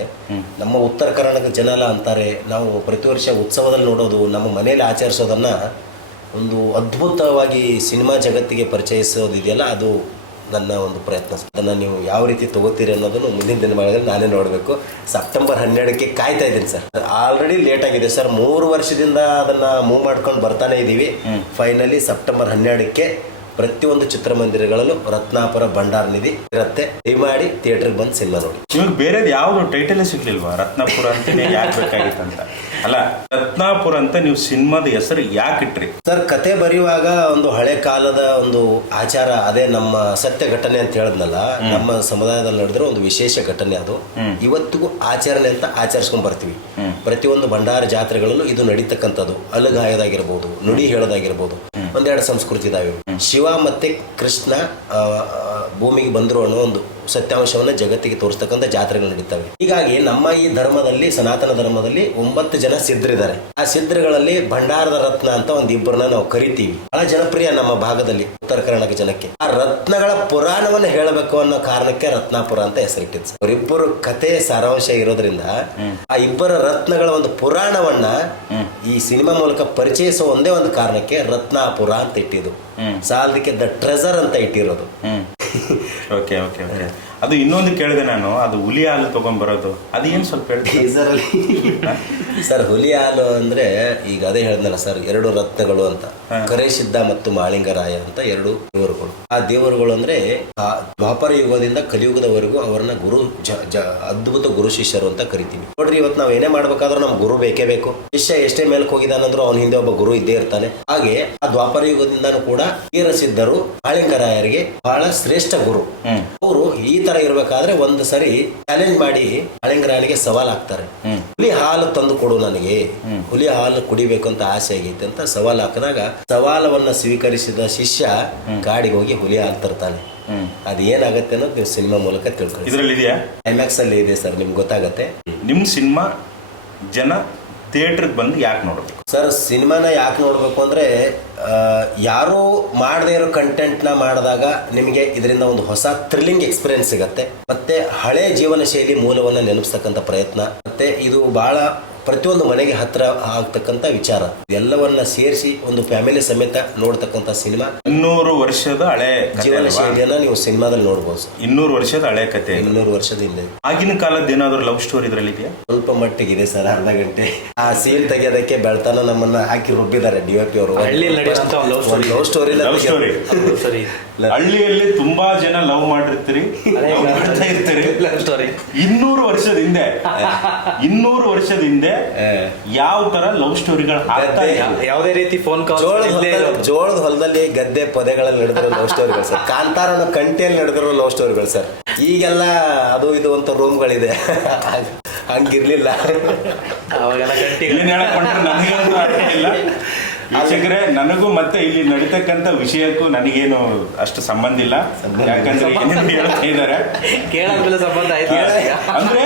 ನಮ್ಮ ಉತ್ತರ ಕರ್ನಾಟಕದ ಜನ ಎಲ್ಲ ಅಂತಾರೆ, ನಾವು ಪ್ರತಿ ವರ್ಷ ಉತ್ಸವದಲ್ಲಿ ನೋಡೋದು, ನಮ್ಮ ಮನೆಯಲ್ಲಿ ಆಚರಿಸೋದನ್ನ ಒಂದು ಅದ್ಭುತವಾಗಿ ಸಿನಿಮಾ ಜಗತ್ತಿಗೆ ಪರಿಚಯಿಸೋದು ಇದೆಯಲ್ಲ, ಅದು ನನ್ನ ಒಂದು ಪ್ರಯತ್ನ. ಅದನ್ನ ನೀವು ಯಾವ ರೀತಿ ತಗೋತೀರಿ ಅನ್ನೋದನ್ನು ಮುಂದಿನ ದಿನಗಳಲ್ಲಿ ನಾನೇ ನೋಡಬೇಕು. ಸೆಪ್ಟೆಂಬರ್ 12ಕ್ಕೆ ಕಾಯ್ತಾ ಇದ್ದೀನಿ ಸರ್. ಆಲ್ರೆಡಿ ಲೇಟ್ ಆಗಿದೆ ಸರ್, 3 ವರ್ಷದಿಂದ ಅದನ್ನ ಮೂವ್ ಮಾಡ್ಕೊಂಡು ಬರ್ತಾನೆ ಇದೀವಿ. ಫೈನಲಿ ಸೆಪ್ಟೆಂಬರ್ 12ಕ್ಕೆ ಪ್ರತಿಯೊಂದು ಚಿತ್ರಮಂದಿರಗಳಲ್ಲೂ ರತ್ನಾಪುರ ಭಂಡಾರ ನಿಧಿ ಇರುತ್ತೆ. ದಯಮಾಡಿ ಥಿಯೇಟರ್ಗೆ ಬಂದು ಸಿನಿಮಾ ನೋಡಿ. ನಿಮಗೆ ಬೇರೆದು ಯಾವ್ದು ಟೈಟಲೇ ಸಿಗ್ಲಿಲ್ವಾ? ರತ್ನಾಪುರ ಅಂತಾನೆ ಯಾಕೆ ಬೇಕಾಗಿತ್ತಂತ? ಅಲ್ಲ, ರತ್ನಾಪುರ ಅಂತ ನೀವು ಸಿನಿಮಾದ ಹೆಸರು ಯಾಕೆ ಇಟ್ರಿ ಸರ್? ಕತೆ ಬರೆಯುವಾಗ ಒಂದು ಹಳೆ ಕಾಲದ ಒಂದು ಆಚಾರ, ಅದೇ ನಮ್ಮ ಸತ್ಯ ಘಟನೆ ಅಂತ ಹೇಳಿದ್ನಲ್ಲ, ನಮ್ಮ ಸಮುದಾಯದಲ್ಲಿ ನಡೆದಿರೋ ಒಂದು ವಿಶೇಷ ಘಟನೆ ಅದು. ಇವತ್ತಿಗೂ ಆಚರಣೆ ಅಂತ ಆಚರಿಸ್ಕೊಂಡ್ ಬರ್ತೀವಿ. ಪ್ರತಿಯೊಂದು ಭಂಡಾರ ಜಾತ್ರೆಗಳಲ್ಲೂ ಇದು ನಡೀತಕ್ಕಂಥದ್ದು. ಅಲಗಾಯೋದಾಗಿರ್ಬೋದು, ನುಡಿ ಹೇಳೋದಾಗಿರ್ಬೋದು, ಒಂದೆರಡು ಸಂಸ್ಕೃತಿ ಇದಾವೆ. ಶಿವ ಮತ್ತೆ ಕೃಷ್ಣ ಭೂಮಿಗೆ ಬಂದ್ರು ಅನ್ನೋ ಒಂದು ಸತ್ಯಾಂಶವನ್ನ ಜಗತ್ತಿಗೆ ತೋರಿಸ್ತಕ್ಕಂಥ ಜಾತ್ರೆಗಳು ನಡೀತವೆ. ಹೀಗಾಗಿ ನಮ್ಮ ಈ ಧರ್ಮದಲ್ಲಿ, ಸನಾತನ ಧರ್ಮದಲ್ಲಿ 9 ಜನ ಸಿದ್ಧರಿದ್ದಾರೆ. ಆ ಸಿದ್ಧರುಗಳಲ್ಲಿ ಭಂಡಾರದ ರತ್ನ ಅಂತ ಒಂದಿಬ್ಬರನ್ನ ನಾವು ಕರಿತೀವಿ. ಬಹಳ ಜನಪ್ರಿಯ ನಮ್ಮ ಭಾಗದಲ್ಲಿ, ಉತ್ತರ ಕರ್ನಾಟಕ ಜನಕ್ಕೆ. ಆ ರತ್ನಗಳ ಪುರಾಣವನ್ನ ಹೇಳಬೇಕು ಅನ್ನೋ ಕಾರಣಕ್ಕೆ ರತ್ನಾಪುರ ಅಂತ ಹೆಸರಿಟ್ಟಿದ್ದು. ಅವರಿಬ್ಬರು ಕತೆ ಸಾರಾಂಶ ಇರೋದ್ರಿಂದ ಆ ಇಬ್ಬರ ರತ್ನಗಳ ಒಂದು ಪುರಾಣವನ್ನ ಈ ಸಿನಿಮಾ ಮೂಲಕ ಪರಿಚಯಿಸುವ ಒಂದೇ ಒಂದು ಕಾರಣಕ್ಕೆ ರತ್ನಾಪುರ ಅಂತ ಇಟ್ಟಿದ್ದು. ಸಾಲದಕ್ಕೆ ದ ಟ್ರೆಸರ್ ಅಂತ ಇಟ್ಟಿರೋದು. Okay okay okay. ಅದು ಇನ್ನೊಂದು ಕೇಳಿದೆ ನಾನು, ಅದು ಹುಲಿ ಹಾಲು ತಗೊಂಡ್ಬರೋದು, ಅದು ಏನು ಸ್ವಲ್ಪ ಹೇಳ್ತೀವಿ ಸರ್? ಹುಲಿ ಹಾಲು ಅಂದ್ರೆ ಈಗ ಅದೇ ಹೇಳಿದ್ನಲ್ಲ ಸರ್, 2 ರತ್ನಗಳು ಅಂತ, ಕರೇಸಿದ್ದ ಮತ್ತು ಮಾಳಿಂಗರಾಯ ಅಂತ 2 ದೇವರುಗಳು. ಆ ದೇವರುಗಳು ಅಂದ್ರೆ ಆ ದ್ವಾಪರ ಯುಗದಿಂದ ಕಲಿಯುಗದವರೆಗೂ ಅವರನ್ನ ಗುರು ಅದ್ಭುತ ಗುರು ಶಿಷ್ಯರು ಅಂತ ಕರಿತೀವಿ. ನೋಡ್ರಿ, ಇವತ್ತು ನಾವ್ ಏನೇ ಮಾಡ್ಬೇಕಾದ್ರೂ ನಮ್ ಗುರು ಬೇಕೇ ಬೇಕು. ಶಿಷ್ಯ ಎಷ್ಟೇ ಮೇಲ್ಕ್ ಹೋಗಿದಾನಂದ್ರೂ ಅವನ ಹಿಂದೆ ಒಬ್ಬ ಗುರು ಇದ್ದೇ ಇರ್ತಾನೆ. ಹಾಗೆ ಆ ದ್ವಾಪರ ಯುಗದಿಂದಾನು ಕೂಡ ವೀರಸಿದ್ಧರು ಮಾಳಿಂಗರಾಯರಿಗೆ ಬಹಳ ಶ್ರೇಷ್ಠ ಗುರು. ಅವರು ಈ ತರ ಇರ್ಬೇಕಾದ್ರೆ ಒಂದು ಸರಿ ಚಾಲೆಂಜ್ ಮಾಡಿ ಮಾಳಿಂಗರಾಯನಿಗೆ ಸವಾಲ್ ಹಾಕ್ತಾರೆ. ಹುಲಿ ಹಾಲು ತಂದು ಕೊಡು ನನಗೆ, ಹುಲಿ ಹಾಲು ಕುಡಿಬೇಕು ಅಂತ ಆಸೆ ಆಗೈತೆ ಅಂತ ಸವಾಲ್ ಹಾಕಿದಾಗ, ಸವಾಲವನ್ನ ಸ್ವೀಕರಿಸಿದ ಶಿಷ್ಯ ಕಾಡಿಗೆ ಹೋಗಿ ಹುಲಿ ಹಾಲು ತರ್ತಾನೆ. ಅದ್ ಏನಾಗತ್ತೆ ಅನ್ನೋದು ನೀವು ಸಿನಿಮಾ ಮೂಲಕ ತಿಳ್ಕೊಳ್ಳಿ. ಇದ್ರಲ್ಲಿ ಇದೆಯಾ? ಐಮ್ಯಾಕ್ಸ್ ಅಲ್ಲಿ ಇದೆ ಸರ್, ನಿಮ್ಗೆ ಗೊತ್ತಾಗತ್ತೆ. ನಿಮ್ ಸಿನಿಮಾ ಜನ ಥಿಯೇಟರ್ಗೆ ಬಂದು ಯಾಕೆ ನೋಡಬೇಕು ಸರ್? ಸಿನಿಮಾನ ಯಾಕೆ ನೋಡ್ಬೇಕು ಅಂದ್ರೆ, ಯಾರು ಮಾಡದೇ ಇರೋ ಕಂಟೆಂಟ್ ನ ಮಾಡಿದಾಗ ನಿಮಗೆ ಇದರಿಂದ ಒಂದು ಹೊಸ ಥ್ರಿಲ್ಲಿಂಗ್ ಎಕ್ಸ್ಪೀರಿಯನ್ಸ್ ಸಿಗತ್ತೆ. ಮತ್ತೆ ಹಳೆ ಜೀವನ ಶೈಲಿ ಮೂಲವನ್ನ ನೆನಪಿಸ್ತಕ್ಕಂಥ ಪ್ರಯತ್ನ, ಮತ್ತೆ ಇದು ಬಹಳ ಪ್ರತಿಯೊಂದು ಮನೆಗೆ ಹತ್ರ ಆಗ್ತಕ್ಕಂಥ ವಿಚಾರ, ಎಲ್ಲವನ್ನ ಸೇರಿಸಿ ಒಂದು ಫ್ಯಾಮಿಲಿ ಸಮೇತ ನೋಡ್ತಕ್ಕಂಥ ಸಿನಿಮಾ. 200 ವರ್ಷದ ಹಳೆ ಜೀವನ ಶೈಲಿಯನ್ನ ನೀವು ಸಿನಿಮಾದಲ್ಲಿ ನೋಡ್ಬೋದು ಸರ್. 200 ವರ್ಷದ ಹಳೆ ಕತೆ. 200 ವರ್ಷದ ಹಿಂದೆ. ಆಗಿನ ಕಾಲದ ಏನಾದ್ರು ಲವ್ ಸ್ಟೋರಿ ಇದ್ರಲ್ಲಿ ಇದೆಯಾ? ಸ್ವಲ್ಪ ಮಟ್ಟಿಗಿದೆ ಸರ್, ಅರ್ಧ ಗಂಟೆ. ಆ ಸೀನ್ ತೆಗೆಯೋದಕ್ಕೆ ಬೆಳ್ತಾನ ನಮ್ಮನ್ನ ಹಾಕಿ ರುಬ್ಬಿದ್ದಾರೆ DOP ಅವರು. ಲವ್ ಸ್ಟೋರಿ ಹಳ್ಳಿಯಲ್ಲಿ ತುಂಬಾ ಜನ ಲವ್ ಮಾಡಿರ್ತೀರಿ, ಮಾಡ್ತಾ ಇರ್ತೀರಿ. 200 ವರ್ಷದ ಹಿಂದೆ 200 ವರ್ಷದ ಹಿಂದೆ ಯಾವ ತರ ಲವ್ ಸ್ಟೋರಿಗಳು ಯಾವುದೇ ರೀತಿ ಫೋನ್ ಕಾಲ್, ಜೋಳದ ಹೊಲದಲ್ಲಿ ಗದ್ದೆ ಪೊದೆಗಳಲ್ಲಿ ನಡೆದಿರೋ ಲವ್ ಸ್ಟೋರಿಗಳು ಸರ್. ಕಾಂತಾರನ ಕಂಟಿಯಲ್ಲಿ ನಡೆದಿರೋ ಲವ್ ಸ್ಟೋರಿಗಳು ಸರ್. ಈಗೆಲ್ಲ ಅದು ಇದು ಅಂತ ರೂಮ್ಗಳಿದೆ, ಹಂಗಿರ್ಲಿಲ್ಲ. ಏನ್ ಹೇಳಕೊಂಡ್ರೆ ನನಗೇನು ಅರ್ಥ ಇಲ್ಲ ವೀಕ್ಷಕರೇ. ನನಗೂ ಮತ್ತೆ ಇಲ್ಲಿ ನಡೀತಕ್ಕಂಥ ವಿಷಯಕ್ಕೂ ನನಗೇನು ಅಷ್ಟು ಸಂಬಂಧ ಇಲ್ಲ. ಯಾಕಂದ್ರೆ ಏನೇನು ಹೇಳ್ತಾ ಇದ್ದಾರೆ ಕೇಳೋದ್ಮೇಲೆ ಸಂಬಂಧ ಆಯ್ತು. ಅಂದ್ರೆ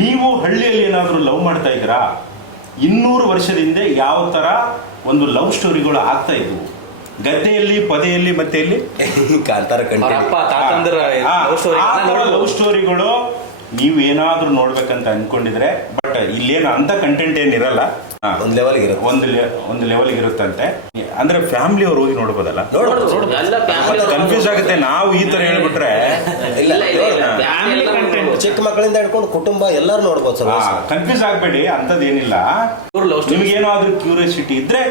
ನೀವು ಹಳ್ಳಿಯಲ್ಲಿ ಏನಾದ್ರು ಲವ್ ಮಾಡ್ತಾ ಇದ್ದೀರಾ? 200 ವರ್ಷದಿಂದ ಯಾವ ತರ ಒಂದು ಲವ್ ಸ್ಟೋರಿಗಳು ಆಗ್ತಾ ಇದ್ವು ಗದ್ದೆಯಲ್ಲಿ, ಪೊದೆಯಲ್ಲಿ, ಮತ್ತೆ ಇಲ್ಲಿ ಕಾಂತಾರ ಲವ್ ಸ್ಟೋರಿಗಳು ನೀವು ಏನಾದ್ರೂ ನೋಡ್ಬೇಕಂತ ಅನ್ಕೊಂಡಿದ್ರೆ, ಬಟ್ ಇಲ್ಲೇನು ಅಂತ ಕಂಟೆಂಟ್ ಏನಿರಲ್ಲ. ಒಂದ್ ಲೆವೆಲ್ ಇರುತ್ತೆ, ಒಂದು ಲೆವೆಲ್ ಇರುತ್ತಂತೆ. ಅಂದ್ರೆ ಫ್ಯಾಮಿಲಿ ಅವ್ರು ಹೋಗಿ ನೋಡ್ಬೋದಲ್ಲ? ಕನ್ಫ್ಯೂಸ್ ಆಗುತ್ತೆ ನಾವು ಈ ತರ ಹೇಳ್ಬಿಟ್ರೆ. ಚಿಕ್ಕ ಮಕ್ಕಳಿಂದ ಹಿಡ್ಕೊಂಡು ಕುಟುಂಬ ಎಲ್ಲರೂ ನೋಡ್ಬೋದು ಸರ್. ಕನ್ಫ್ಯೂಸ್ ಆಗ್ಬೇಡಿ, ಅಂತದೇನಿಲ್ಲ. ನಿಮ್ಗೇನಾದ್ರೂ ಕ್ಯೂರಿಯಾಸಿಟಿ ಇದ್ರೆ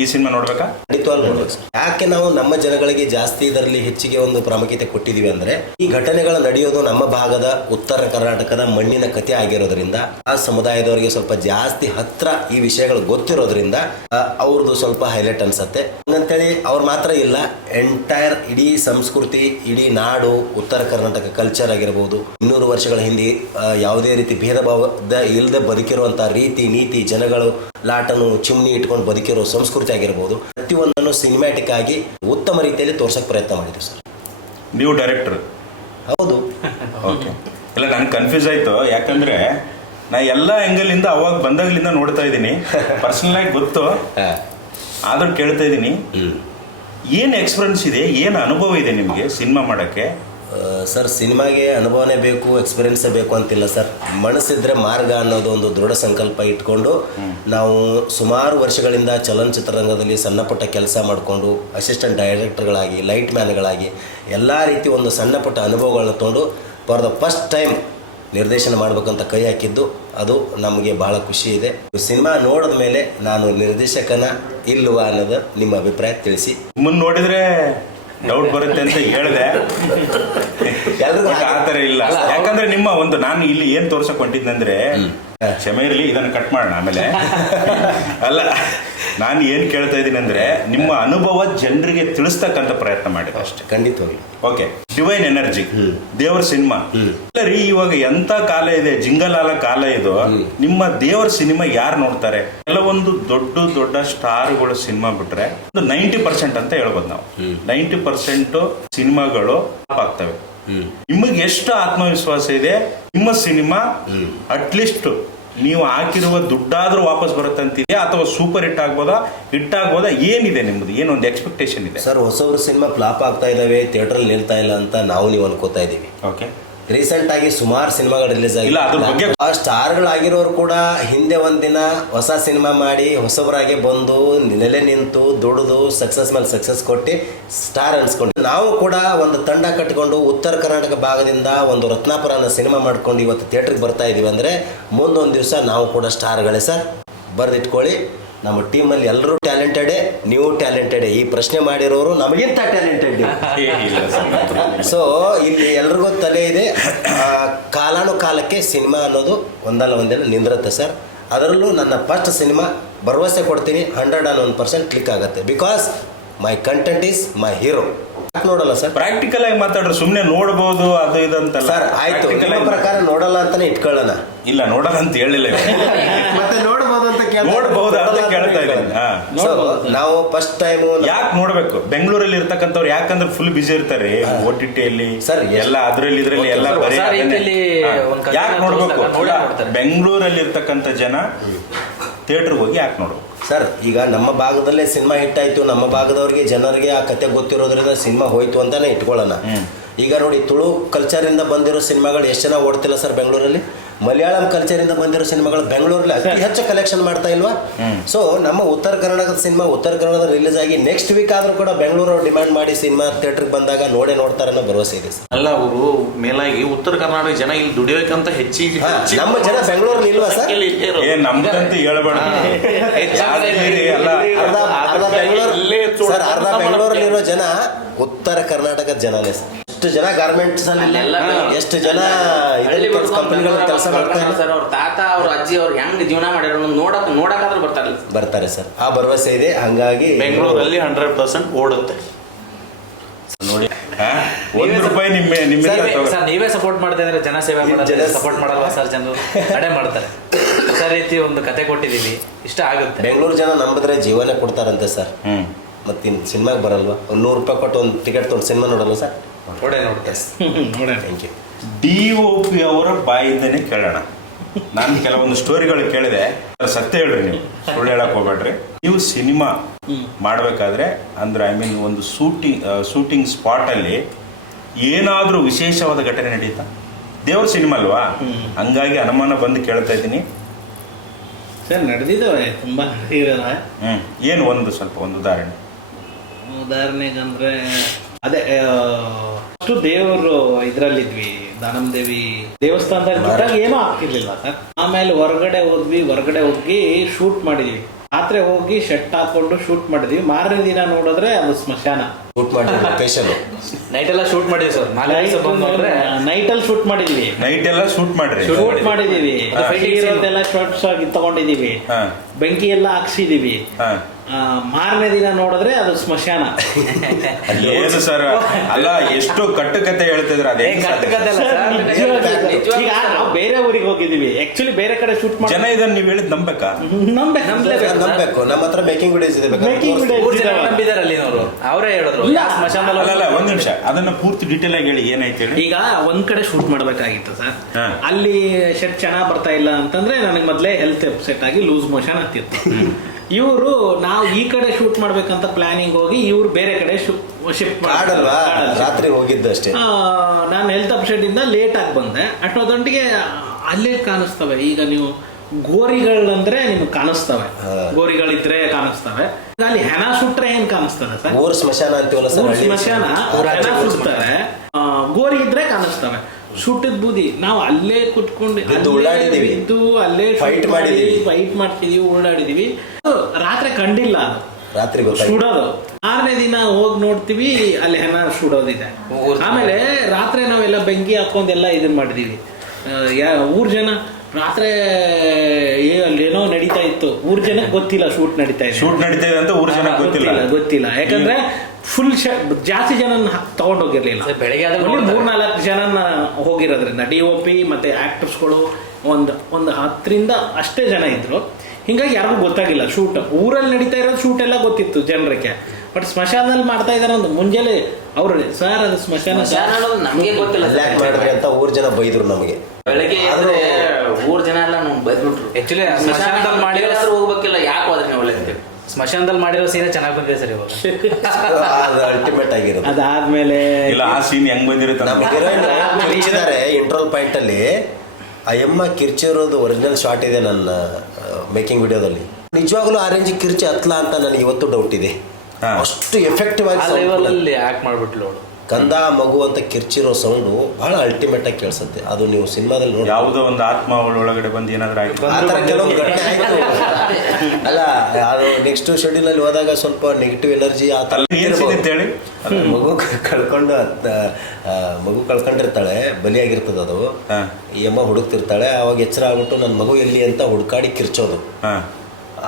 ಈ ಸಿನಿಮಾ ನೋಡ್ಬೇಕಾ? ನೋಡ್ಬೇಕು. ಯಾಕೆ ನಾವು ನಮ್ಮ ಜನಗಳಿಗೆ ಜಾಸ್ತಿ ಇದರಲ್ಲಿ ಹೆಚ್ಚಿಗೆ ಒಂದು ಪ್ರಾಮುಖ್ಯತೆ ಕೊಟ್ಟಿದೀವಿ ಅಂದ್ರೆ, ಈ ಘಟನೆಗಳು ನಡೆಯೋದು ನಮ್ಮ ಭಾಗದ ಉತ್ತರ ಕರ್ನಾಟಕದ ಮಣ್ಣಿನ ಕಥೆ ಆಗಿರೋದ್ರಿಂದ, ಆ ಸಮುದಾಯದವರಿಗೆ ಸ್ವಲ್ಪ ಜಾಸ್ತಿ ಹತ್ರ ಈ ವಿಷಯಗಳು ಗೊತ್ತಿರೋದ್ರಿಂದ ಅವ್ರದ್ದು ಸ್ವಲ್ಪ ಹೈಲೈಟ್ ಅನ್ಸತ್ತೆ. ಹಂಗಂತೇಳಿ ಅವ್ರು ಮಾತ್ರ ಇಲ್ಲ, ಎಂಟೈರ್ ಇಡೀ ಸಂಸ್ಕೃತಿ, ಇಡೀ ನಾಡು, ಉತ್ತರ ಕರ್ನಾಟಕ ಕಲ್ಚರ್ ಆಗಿರ್ಬೋದು, 200 ವರ್ಷಗಳ ಹಿಂದೆ ಯಾವುದೇ ರೀತಿ ಭೇದ ಭಾವದ ಇಲ್ಲದೆ ಬದುಕಿರುವಂತಹ ರೀತಿ ನೀತಿ, ಜನಗಳು ಲಾಟನು ಚಿಮ್ನಿ ಇಟ್ಕೊಂಡು ಬದುಕಿರೋ ಸಂಸ್ಕೃತಿ ಆಗಿರ್ಬೋದು, ಪ್ರತಿಯೊಂದನ್ನು ಸಿನಿಮ್ಯಾಟಿಕ್ ಆಗಿ ಉತ್ತಮ ರೀತಿಯಲ್ಲಿ ತೋರ್ಸಕ್ ಪ್ರಯತ್ನ ಮಾಡಿದ್ವಿ ಸರ್. ನೀವು ಡೈರೆಕ್ಟರ್? ಹೌದು. ಓಕೆ. ಇಲ್ಲ, ನನ್ಗೆ ಕನ್ಫ್ಯೂಸ್ ಆಯ್ತು. ಯಾಕಂದ್ರೆ ನಾ ಎಲ್ಲ ಆ್ಯಂಗಲಿಂದ ಅವಾಗ ಬಂದಾಗಲಿಂದ ನೋಡ್ತಾ ಇದ್ದೀನಿ, ಪರ್ಸನಲ್ ಆಗಿ ಗೊತ್ತು, ಆದ್ರೂ ಕೇಳ್ತಾ ಇದ್ದೀನಿ. ಏನು ಎಕ್ಸ್ಪೀರಿಯನ್ಸ್ ಇದೆ, ಏನು ಅನುಭವ ಇದೆ ನಿಮಗೆ ಸಿನಿಮಾ ಮಾಡೋಕ್ಕೆ? ಸರ್, ಸಿನಿಮಾಗೆ ಅನುಭವನೇ ಬೇಕು, ಎಕ್ಸ್ಪೀರಿಯನ್ಸೇ ಬೇಕು ಅಂತಿಲ್ಲ ಸರ್. ಮನಸ್ಸಿದ್ರೆ ಮಾರ್ಗ ಅನ್ನೋದು ಒಂದು ದೃಢ ಸಂಕಲ್ಪ ಇಟ್ಕೊಂಡು ನಾವು ಸುಮಾರು ವರ್ಷಗಳಿಂದ ಚಲನಚಿತ್ರರಂಗದಲ್ಲಿ ಸಣ್ಣ ಪುಟ್ಟ ಕೆಲಸ ಮಾಡಿಕೊಂಡು ಅಸಿಸ್ಟೆಂಟ್ ಡೈರೆಕ್ಟರ್ಗಳಾಗಿ, ಲೈಟ್ ಮ್ಯಾನ್ಗಳಾಗಿ ಎಲ್ಲ ರೀತಿ ಒಂದು ಸಣ್ಣ ಪುಟ್ಟ ಅನುಭವಗಳನ್ನ ತೊಗೊಂಡು ಫಾರ್ ದ ಫಸ್ಟ್ ಟೈಮ್ ನಿರ್ದೇಶನ ಮಾಡ್ಬೇಕಂತ ಕೈ ಹಾಕಿದ್ದು, ಅದು ನಮಗೆ ಬಹಳ ಖುಷಿ ಇದೆ. ಸಿನಿಮಾ ನೋಡಿದ ಮೇಲೆ ನಾನು ನಿರ್ದೇಶಕನ ಇಲ್ವಾ ಅನ್ನೋದು ನಿಮ್ಮ ಅಭಿಪ್ರಾಯ ತಿಳಿಸಿ. ಮುಂದೆ ನೋಡಿದ್ರೆ ಡೌಟ್ ಬರುತ್ತೆ ಅಂತ ಹೇಳಿದೆ. ಎಲ್ರಿಗೂ ಬಟ್ ಆ ಥರ ಇಲ್ಲ. ಯಾಕಂದ್ರೆ ನಿಮ್ಮ ಒಂದು ನಾನು ಇಲ್ಲಿ ಏನ್ ತೋರ್ಸಕ್ ಹೊಂಟಿದ್ದಂದ್ರೆ, ಕ್ಷಮೆ ಇರಲಿ ಇದನ್ನ ಕಟ್ ಮಾಡೋಣ ಆಮೇಲೆ. ಅಲ್ಲ, ನಾನು ಏನ್ ಕೇಳ್ತಾ ಇದ್ದೀನಿ ಅಂದ್ರೆ ನಿಮ್ಮ ಅನುಭವ ಜನರಿಗೆ ತಿಳಿಸ್ತಕ್ಕಂಥ ಪ್ರಯತ್ನ ಮಾಡಿದೆ ಅಷ್ಟೇ. ಖಂಡಿತವಾಗಿ. ಓಕೆ, ಡಿವೈನ್ ಎನರ್ಜಿ ದೇವರ ಸಿನಿಮಾ ರೀ. ಇವಾಗ ಎಂತ ಕಾಲ ಇದೆ, ಜಿಂಗಲಾಲ ಕಾಲ ಇದು. ನಿಮ್ಮ ದೇವರ ಸಿನಿಮಾ ಯಾರು ನೋಡ್ತಾರೆ? ಕೆಲವೊಂದು ದೊಡ್ಡ ದೊಡ್ಡ ಸ್ಟಾರ್ಗಳ ಸಿನಿಮಾ ಬಿಟ್ರೆ ಒಂದು 90% ಅಂತ ಹೇಳ್ಬೋದು ನಾವು. 90% ಸಿನಿಮಾಗಳು ಆಗ್ತವೆ. ನಿಮಗೆ ಎಷ್ಟು ಆತ್ಮವಿಶ್ವಾಸ ಇದೆ ನಿಮ್ಮ ಸಿನಿಮಾ ಅಟ್ಲೀಸ್ಟ್ ನೀವು ಹಾಕಿರುವ ದುಡ್ಡಾದ್ರೂ ವಾಪಸ್ ಬರುತ್ತಂತಿದೆಯಾ, ಅಥವಾ ಸೂಪರ್ ಹಿಟ್ ಆಗ್ಬೋದಾ? ಏನಿದೆ ನಿಮ್ದು, ಏನೊಂದು ಎಕ್ಸ್ಪೆಕ್ಟೇಷನ್ ಇದೆ? ಸರ್, ಹೊಸಬ್ರು ಸಿನಿಮಾ ಫ್ಲಾಪ್ ಆಗ್ತಾ ಇದಾವೆ, ಥಿಯೇಟರ್ ನಿಲ್ತಾ ಇಲ್ಲ ಅಂತ ನೀವು ಅನ್ಕೋತಾ ಇದೀವಿ. ಓಕೆ, ರೀಸೆಂಟ್ ಆಗಿ ಸುಮಾರು ಸಿನಿಮಾಗಳು ರಿಲೀಸ್ ಇಲ್ಲ, ಅದ್ರ ಬಗ್ಗೆ ಆ ಸ್ಟಾರ್ಗಳಾಗಿರೋರು ಕೂಡ ಹಿಂದೆ ಒಂದಿನ ಹೊಸ ಸಿನಿಮಾ ಮಾಡಿ ಹೊಸಬರಾಗೆ ಬಂದು ನೆಲೆ ನಿಂತು ದುಡಿದು ಸಕ್ಸಸ್ ಮೇಲೆ ಸಕ್ಸಸ್ ಕೊಟ್ಟು ಸ್ಟಾರ್ ಅನ್ಸ್ಕೊಂಡು, ನಾವು ಕೂಡ ಒಂದು ತಂಡ ಕಟ್ಟಿಕೊಂಡು ಉತ್ತರ ಕರ್ನಾಟಕ ಭಾಗದಿಂದ ಒಂದು ರತ್ನಾಪುರನ ಸಿನಿಮಾ ಮಾಡ್ಕೊಂಡು ಇವತ್ತು ಥಿಯೇಟ್ರಿಗೆ ಬರ್ತಾ ಇದೀವಿ ಅಂದ್ರೆ ಮುಂದೊಂದು ದಿವಸ ನಾವು ಕೂಡ ಸ್ಟಾರ್ಗಳೇ ಸರ್. ಬರೆದಿಟ್ಕೊಳ್ಳಿ, ನಮ್ಮ ಟೀಮಲ್ಲಿ ಎಲ್ಲರೂ ಟ್ಯಾಲೆಂಟೆಡೇ, ನೀವು ಟ್ಯಾಲೆಂಟೆಡೇ. ಈ ಪ್ರಶ್ನೆ ಮಾಡಿರೋರು ನಮಗಿಂತ ಟ್ಯಾಲೆಂಟೆಡ್. ಸೊ ಇಲ್ಲಿ ಎಲ್ರಿಗೂ ತಲೆ ಇದೆ. ಕಾಲಾನುಕಾಲಕ್ಕೆ ಸಿನಿಮಾ ಅನ್ನೋದು ಒಂದಲ್ಲ ಒಂದಿನ ನಿಂದಿರುತ್ತೆ ಸರ್. ಅದರಲ್ಲೂ ನನ್ನ ಫಸ್ಟ್ ಸಿನಿಮಾ ಭರವಸೆ ಕೊಡ್ತೀನಿ 101% ಕ್ಲಿಕ್ ಆಗುತ್ತೆ. Because my content is my hero. ನೋಡಲ್ಲ ಸರ್, ಪ್ರಾಕ್ಟಿಕಲ್ ಆಗಿ ಮಾತಾಡ್ರೆ ಸುಮ್ನೆ ನೋಡ್ಬೋದು ಅದು ಇದಂತಲ್ಲ ಸರ್. ಆಯ್ತು, ನಿಮ್ಮ ಪ್ರಕಾರ ನೋಡಲ್ಲ ಅಂತಾನೆ ಇಟ್ಕೊಳ್ಳೋಣ. ಇಲ್ಲ, ನೋಡಲ್ಲ ಅಂತ ಹೇಳಿಲ್ಲ. ಮತ್ತೆ ನೋಡಬಹುದು ಅಂತ ನೋಡಬಹುದು ಅಂತ ಕೇಳ್ತಾ ಇದ್ದೀನಿ. ನಾವು ಫಸ್ಟ್ ಟೈಮ್ ಯಾಕೆ ನೋಡ್ಬೇಕು? ಬೆಂಗಳೂರಲ್ಲಿ ಇರ್ತಕ್ಕಂಥವ್ರು ಯಾಕಂದ್ರೆ ಫುಲ್ ಬಿಸಿ ಇರ್ತಾರೆ OTT ಅಲ್ಲಿ ಸರ್, ಎಲ್ಲ ಅದ್ರಲ್ಲಿ ಇದ್ರಲ್ಲಿ ಎಲ್ಲ ಬರೀ ಹೊಸ ರೀತಿಯಲ್ಲಿ ಒಂದ್ ಕಥೆ ಯಾಕೆ ನೋಡ್ಬೇಕು? ನೋಡ್ತಾರೆ. ಬೆಂಗಳೂರಲ್ಲಿ ಇರ್ತಕ್ಕಂಥ ಜನ ಥಿಯೇಟರ್ಗೆ ಹೋಗಿ ಯಾಕೆ ನೋಡ್ಬೇಕು ಸರ್? ಈಗ ನಮ್ಮ ಭಾಗದಲ್ಲೇ ಸಿನಿಮಾ ಹಿಟ್ ಆಯ್ತು, ನಮ್ಮ ಭಾಗದವ್ರಿಗೆ ಜನರಿಗೆ ಆ ಕತೆ ಗೊತ್ತಿರೋದ್ರಿಂದ ಸಿನಿಮಾ ಹೋಯ್ತು ಅಂತಾನೆ ಇಟ್ಕೊಳ್ಳೋಣ. ಈಗ ನೋಡಿ, ತುಳು ಕಲ್ಚರಿಂದ ಬಂದಿರೋ ಸಿನಿಮಾಗಳು ಎಷ್ಟು ಜನ ಓಡ್ತಿಲ್ಲ ಸರ್ ಬೆಂಗಳೂರಲ್ಲಿ. ಮಲಯಾಳಂ ಕಲ್ಚರಿಂದ ಬಂದಿರೋ ಸಿನಿಮಾಗಳು ಬೆಂಗಳೂರಲ್ಲಿ ಅತಿ ಹೆಚ್ಚು ಕಲೆಕ್ಷನ್ ಮಾಡ್ತಾ ಇಲ್ವಾ? ಸೊ ನಮ್ಮ ಉತ್ತರ ಕರ್ನಾಟಕದ ಸಿನಿಮಾ ಉತ್ತರ ಕನ್ನಡದ ರಿಲೀಸ್ ಆಗಿ ನೆಕ್ಸ್ಟ್ ವೀಕ್ ಆದ್ರೂ ಕೂಡ ಬೆಂಗಳೂರು ಡಿಮ್ಯಾಂಡ್ ಮಾಡಿ ಸಿನಿಮಾ ಥಿಯೇಟರ್ಗೆ ಬಂದಾಗ ನೋಡ್ತಾರೆ ಅನ್ನೋ ಭರವಸೆ ಇದೆ ಸರ್. ಅಲ್ಲ, ಅವರು ಮೇಲಾಗಿ ಉತ್ತರ ಕರ್ನಾಟಕ ಜನ ಇಲ್ಲಿ ದುಡಿಯೋಕಂತ ಹೆಚ್ಚಿಗೆ ನಮ್ಮ ಜನ ಬೆಂಗಳೂರಲ್ಲಿ ಇಲ್ವಾ ಸರ್? ಏನ್ ನಮ್ದಂತೂ ಹೇಳ್ಬೇಡ. ಅರ್ಧ ಬೆಂಗಳೂರಲ್ಲಿರೋ ಜನ ಉತ್ತರ ಕರ್ನಾಟಕದ ಜನನೇ ಸರ್. ಎಷ್ಟು ಜನ ಗಾರ್ಮೆಂಟ್ಸ್ ಅಲ್ಲಿ, ಎಷ್ಟು ಜನ ಕಂಪನಿಗಳ ಕೆಲಸ ಮಾಡ್ತಾರೆ ಸರ್. ಅವ್ರ ತಾತ ಅವ್ರ ಅಜ್ಜಿ ಅವ್ರು ಹೆಂಗ್ ಜೀವನ ಮಾಡ್ಯಾರ ನೋಡಕ್ಕಾದ್ರೂ ಬರ್ತಾರೆ ಸರ್. ಆ ಭರವಸೆ ಇದೆ. ಹಂಗಾಗಿ ಬೆಂಗಳೂರಲ್ಲಿ 100% ಓಡುತ್ತೆ ನೋಡಿ. ₹1 ನಿಮ್ಮ ಸರ್, ನೀವೇ ಸಪೋರ್ಟ್ ಮಾಡ್ತಾ ಇದ್ರೆ ಜನ ಸೇವೆ ಮಾಡೋದು ಸಪೋರ್ಟ್ ಮಾಡಲ್ವಾ ಸರ್? ಜನರು ಅಡೆ ಮಾಡ್ತಾರೆ. ಹೊಸ ರೀತಿ ಒಂದು ಕತೆ ಕೊಟ್ಟಿದೀವಿ, ಇಷ್ಟ ಆಗುತ್ತೆ. ಬೆಂಗಳೂರು ಜನ ನಂಬಿದ್ರೆ ಜೀವನ ಕೊಡ್ತಾರಂತೆ ಸರ್. ಮತ್ತಿನ್ ಸಿನಿಮಾಗೆ ಬರಲ್ವಾ? ₹100 ಕೊಟ್ಟು ಒಂದು ಟಿಕೆಟ್ ತೊಗೊಂಡು ಸಿನಿಮಾ ನೋಡಲ್ವ ಸರ್? ನೋಡ್ತಾರೆ. Thank you. DOP ಅವರ ಬಾಯಿಂದನೇ ಕೇಳೋಣ. ನಾನು ಕೆಲವೊಂದು ಸ್ಟೋರಿಗಳು ಕೇಳಿದೆ. ಸತ್ಯ ಹೇಳ್ರಿ, ನೀವು ಸುಳ್ಳು ಹೇಳಕ್ ಹೋಗ್ಬೇಡ್ರಿ. ನೀವು ಸಿನಿಮಾ ಮಾಡಬೇಕಾದ್ರೆ ಅಂದ್ರೆ ಒಂದು ಶೂಟಿಂಗ್ ಸ್ಪಾಟ್ ಅಲ್ಲಿ ಏನಾದ್ರೂ ವಿಶೇಷವಾದ ಘಟನೆ ನಡೀತಾ? ದೇವ್ರ ಸಿನಿಮಾ ಅಲ್ವಾ, ಹಂಗಾಗಿ ಅನುಮಾನ ಬಂದು ಕೇಳ್ತಾ ಇದ್ದೀನಿ ಸರ್. ನಡೆದಿದ್ದಾವೆ, ತುಂಬಾ ನಡೆದಿದ್ದಾವೆ. ಏನು ಸ್ವಲ್ಪ ಒಂದು ಉದಾಹರಣೆಗಂದ್ರೆ ಅದೇ ಅಷ್ಟು ದೇವರು ಇದ್ರಲ್ಲಿದ್ವಿ, ದಾನಮ್ ದೇವಿ ದೇವಸ್ಥಾನದಲ್ಲಿ ಬಿಟ್ಟಾಗ ಏನೂ ಆಗ್ತಿರ್ಲಿಲ್ಲ ಸರ್. ಆಮೇಲೆ ಹೊರಗಡೆ ಹೋಗಿ ಶೂಟ್ ಮಾಡಿದ್ವಿ. ರಾತ್ರಿ ಹೋಗಿ ಶೆಟ್ ಹಾಕೊಂಡು ಶೂಟ್ ಮಾಡಿದ್ವಿ. ಮಾರನೇ ದಿನ ನೋಡಿದ್ರೆ ಅದು ಸ್ಮಶಾನ. ಶೂಟ್ ಮಾಡಿ ಲೊಕೇಶನ್ ನೈಟ್ ಎಲ್ಲ ಶೂಟ್ ಮಾಡಿದ್ವಿ ಸರ್. ನೈಟ್ ಅಲ್ಲಿ ಶೂಟ್ ಮಾಡಿದ್ವಿ. ಶೂಟ್ ಮಾಡಿದೀವಿ. ಶಾರ್ಟ್ಸ್ ಆಗಿ ತಗೊಂಡಿದೀವಿ. ಬೆಂಕಿ ಎಲ್ಲ ಹಾಕ್ಸಿದೀವಿ. ಮಾರನೇ ದಿನ ನೋಡಿದ್ರೆ ಅದು ಸ್ಮಶಾನ. ಏನು ಸರ್, ಅಲ್ಲ ಎಷ್ಟು ಕಟ್ಟುಕತೆ ಹೇಳ್ತಿದ್ರೆ ಅದೇ ಈಗ ನಾವು ಬೇರೆ ಊರಿಗೆ ಹೋಗಿದೀವಿ, ಆಕ್ಚುಲಿ ಬೇರೆ ಕಡೆ ಶೂಟ್ ಮಾಡಿ ಜನ ಇದನ್ನ ನೀವು ಹೇಳಿದ್ ನಂಬೇಕಾ? ನಂಬೇಕು. ನಮ್ಮ ಹತ್ರ ಮೇಕಿಂಗ್ ವಿಡಿಯೋಸ್ ಇದೆ. ನಂಬಿದಾರಲ್ಲಿ ಅವರೇ ಹೇಳಿದ್ರು ಅಲ್ಲ, ಒಂದ್ ನಿಮಿಷ ಅದನ್ನ ಪೂರ್ತಿ ಡೀಟೇಲ್ ಆಗಿ ಹೇಳಿ, ಏನಾಯ್ತು ಹೇಳಿ. ಈಗ ಒಂದ್ ಕಡೆ ಶೂಟ್ ಮಾಡ್ಬೇಕಾಗಿತ್ತು ಸರ್. ಅಲ್ಲಿ ಶೆಟ್ ಚೆನ್ನಾಗ್ ಬರ್ತಾ ಇಲ್ಲ ಅಂತಂದ್ರೆ ನನಗೆ ಮೊದ್ಲೇ ಹೆಲ್ತ್ ಅಪ್ಸೆಟ್ ಆಗಿ ಲೂಸ್ ಮೋಷನ್ ಆಗ್ತಿತ್ತು. ಇವರು ನಾವು ಈ ಕಡೆ ಶೂಟ್ ಮಾಡ್ಬೇಕಂತ ಪ್ಲಾನಿಂಗ್ ಹೋಗಿ ಇವ್ರು ಬೇರೆ ಕಡೆ ಶಿಫ್ಟ್ ಮಾಡಲ್ವಾ? ರಾತ್ರಿ ಹೋಗಿದ್ದು ಅಷ್ಟೇ. ನಾನು ಹೆಲ್ತ್ ಅಪ್ಸೆಟ್ ಇಂದ ಲೇಟ್ ಆಗಿ ಬಂದೆ. ಅಷ್ಟೊತ್ತೊಂಟಿಗೆ ಅಲ್ಲೇ ಕಾಣಿಸ್ತವೆ. ಈಗ ನೀವು ಗೋರಿಗಳಂದ್ರೆ ನಿಮ್ಗೆ ಕಾಣಿಸ್ತವೆ, ಗೋರಿಗಳಿದ್ರೆ ಕಾಣಿಸ್ತವೆ. ಅಲ್ಲಿ ಹೆಣ ಸುಟ್ರೆ ಏನ್ ಕಾಣಿಸ್ತದೆ ಸರ್? ಊರ್ ಸ್ಮಶಾನ ಅಂತೀವಲ್ಲ ಸರ್. ಸ್ಮಶಾನ ಹೆಣ ಸುಡ್ತಾರೆ, ಗೋರಿ ಇದ್ರೆ ಕಾಣಿಸ್ತವೆ. ಸುಟ್ಟಿದ್ ಬೂದಿ ನಾವು ಅಲ್ಲೇ ಕುತ್ಕೊಂಡು ಅಲ್ಲೇ ಫೈಟ್ ಮಾಡ್ತಿದೀವಿ, ಉಳ್ಳಾಡಿದೀವಿ. ರಾತ್ರಿ ಕಂಡಿಲ್ಲ ಅದು. ರಾತ್ರಿ ಗೊತ್ತಾಯ್ತು. ಸುಡೋದು 6ನೇ ದಿನ ಹೋಗಿ ನೋಡ್ತೀವಿ ಅಲ್ಲಿ ಹೆಣ ಸುಡೋದಿದೆ. ಆಮೇಲೆ ರಾತ್ರಿ ನಾವೆಲ್ಲ ಬೆಂಕಿ ಹಾಕೊಂಡೆಲ್ಲ ಇದನ್ನ ಮಾಡಿದೀವಿ. ಊರ್ ಜನ ರಾತ್ರಿ ಅಲ್ಲೇನೋ ನಡೀತಾ ಇತ್ತು, ಊರ್ ಜನಕ್ಕೆ ಗೊತ್ತಿಲ್ಲ ಶೂಟ್ ನಡೀತಾ ಇದೆ ಅಂತ ಊರ್ ಜನಕ್ಕೆ ಗೊತ್ತಿಲ್ಲ. ಯಾಕಂದ್ರೆ ಫುಲ್ ಜಾಸ್ತಿ ಜನ ತಗೊಂಡೋಗಿರ್ಲಿಲ್ಲ. ಬೆಳಗ್ಗೆ 3-4 ಜನ ಹೋಗಿರೋದ್ರಿಂದ DOP ಮತ್ತೆ ಆಕ್ಟರ್ಸ್ಗಳು ಒಂದು 10ರಿಂದ ಅಷ್ಟೇ ಜನ ಇದ್ರು. ಹಿಂಗಾಗಿ ಯಾರಿಗೂ ಗೊತ್ತಾಗಿಲ್ಲ ಶೂಟ್. ಊರಲ್ಲಿ ನಡೀತಾ ಇರೋದು ಶೂಟ್ ಎಲ್ಲ ಗೊತ್ತಿತ್ತು ಜನರಿಗೆ. ಬಟ್ ಸ್ಮಶಾನದಲ್ಲಿ ಮಾಡ್ತಾ ಇದಾರೆ ಒಂದು ಮುಂಜಾನೆ ಅವ್ರು ಸರ್ ಅದು ಸ್ಮಶಾನ ನಮ್ಗೆ ಗೊತ್ತಿಲ್ಲ ಯಾಕೆ ಮಾಡಿದ್ರಿ ಅಂತ ಊರ್ ಜನ ಬೈದ್ರು ನಮಗೆ. ಬೆಳಗ್ಗೆ ಊರ್ ಜನ ಎಲ್ಲ ನಮ್ಗೆ ಬೈದ್ಬಿಟ್ರು. ಆಕ್ಚುಲಿ ಸ್ಮಶಾನದಲ್ಲಿ ಮಾಡಿರೋ ಹೆಸರು ಹೋಗ್ಬೇಕಿಲ್ಲ, ಯಾಕೆ ಹೋದ್ರೆ ನೀವು ಒಳ್ಳೆ ಸ್ಮಶಾನದಲ್ಲಿ ಮಾಡಿರೋ ಸೀನ್ ಚೆನ್ನಾಗಿ ಬಂದಿದೆ ಸರ್ ಇವಾಗ. ಅದು ಅಲ್ಟಿಮೇಟ್ ಆಗಿರೋದು. ಅದಾದ್ಮೇಲೆ ಇಲ್ಲ ಆ ಸೀನ್ ಹೆಂಗ್ ಬಂದಿರುತ್ತೆ ನಮ್ಮ ಹೀರೋಯಿನ್ ಇಂಟ್ರೋಲ್ ಪಾಯಿಂಟ್ ಅಲ್ಲಿ ಆ ಎಮ್ಮ ಕಿರ್ಚಿರೋದು ಒರಿಜಿನಲ್ ಶಾಟ್ ಇದೆ ನನ್ನ ಮೇಕಿಂಗ್ ವಿಡಿಯೋದಲ್ಲಿ. ನಿಜವಾಗ್ಲೂ ಆ ರೇಂಜ್ ಕಿರ್ಚಿ ಹತ್ಲಾ ಅಂತ ನನಗೆ ಇವತ್ತು ಡೌಟ್ ಇದೆ. ಅಷ್ಟು ಎಫೆಕ್ಟಿವ್ ಆಗಿ ಆಕ್ಟ್ ಮಾಡ್ಬಿಟ್ಲು ಅವಳು. ಕಂದ ಮಗು ಅಂತ ಕಿರ್ಚಿರೋ ಸೌಂಡು ಬಹಳ ಅಲ್ಟಿಮೇಟ್ ಆಗಿ ಕೇಳಿಸುತ್ತೆ. ಅದು ನೀವು ಸಿನಿಮಾದಲ್ಲಿ ನೋಡಿ ಯಾವುದೋ ಒಂದು ಆತ್ಮ ಅವಳ ಒಳಗಡೆ ಬಂದು ಏನಾದ್ರೂ ಕೆಲವೊಂದು ಘಟನೆ ಆಯ್ತು. ಅಲ್ಲ ಅದು ನೆಕ್ಸ್ಟ್ ಶೆಡ್ಯೂಲ್ ಅಲ್ಲಿ ಹೋದಾಗ ಸ್ವಲ್ಪ ನೆಗೆಟಿವ್ ಎನರ್ಜಿ ಆ ತರ ಹೇಳಿ. ಮಗು ಕಳ್ಕೊಂಡಿರ್ತಾಳೆ, ಬಲಿಯಾಗಿರ್ತದ ಅದು. ಈ ಅಮ್ಮ ಹುಡುಕ್ತಿರ್ತಾಳೆ, ಅವಾಗ ಎಚ್ಚರ ಆಗ್ಬಿಟ್ಟು ನನ್ನ ಮಗು ಎಲ್ಲಿ ಅಂತ ಹುಡುಕಾಡಿ ಕಿರ್ಚೋದು.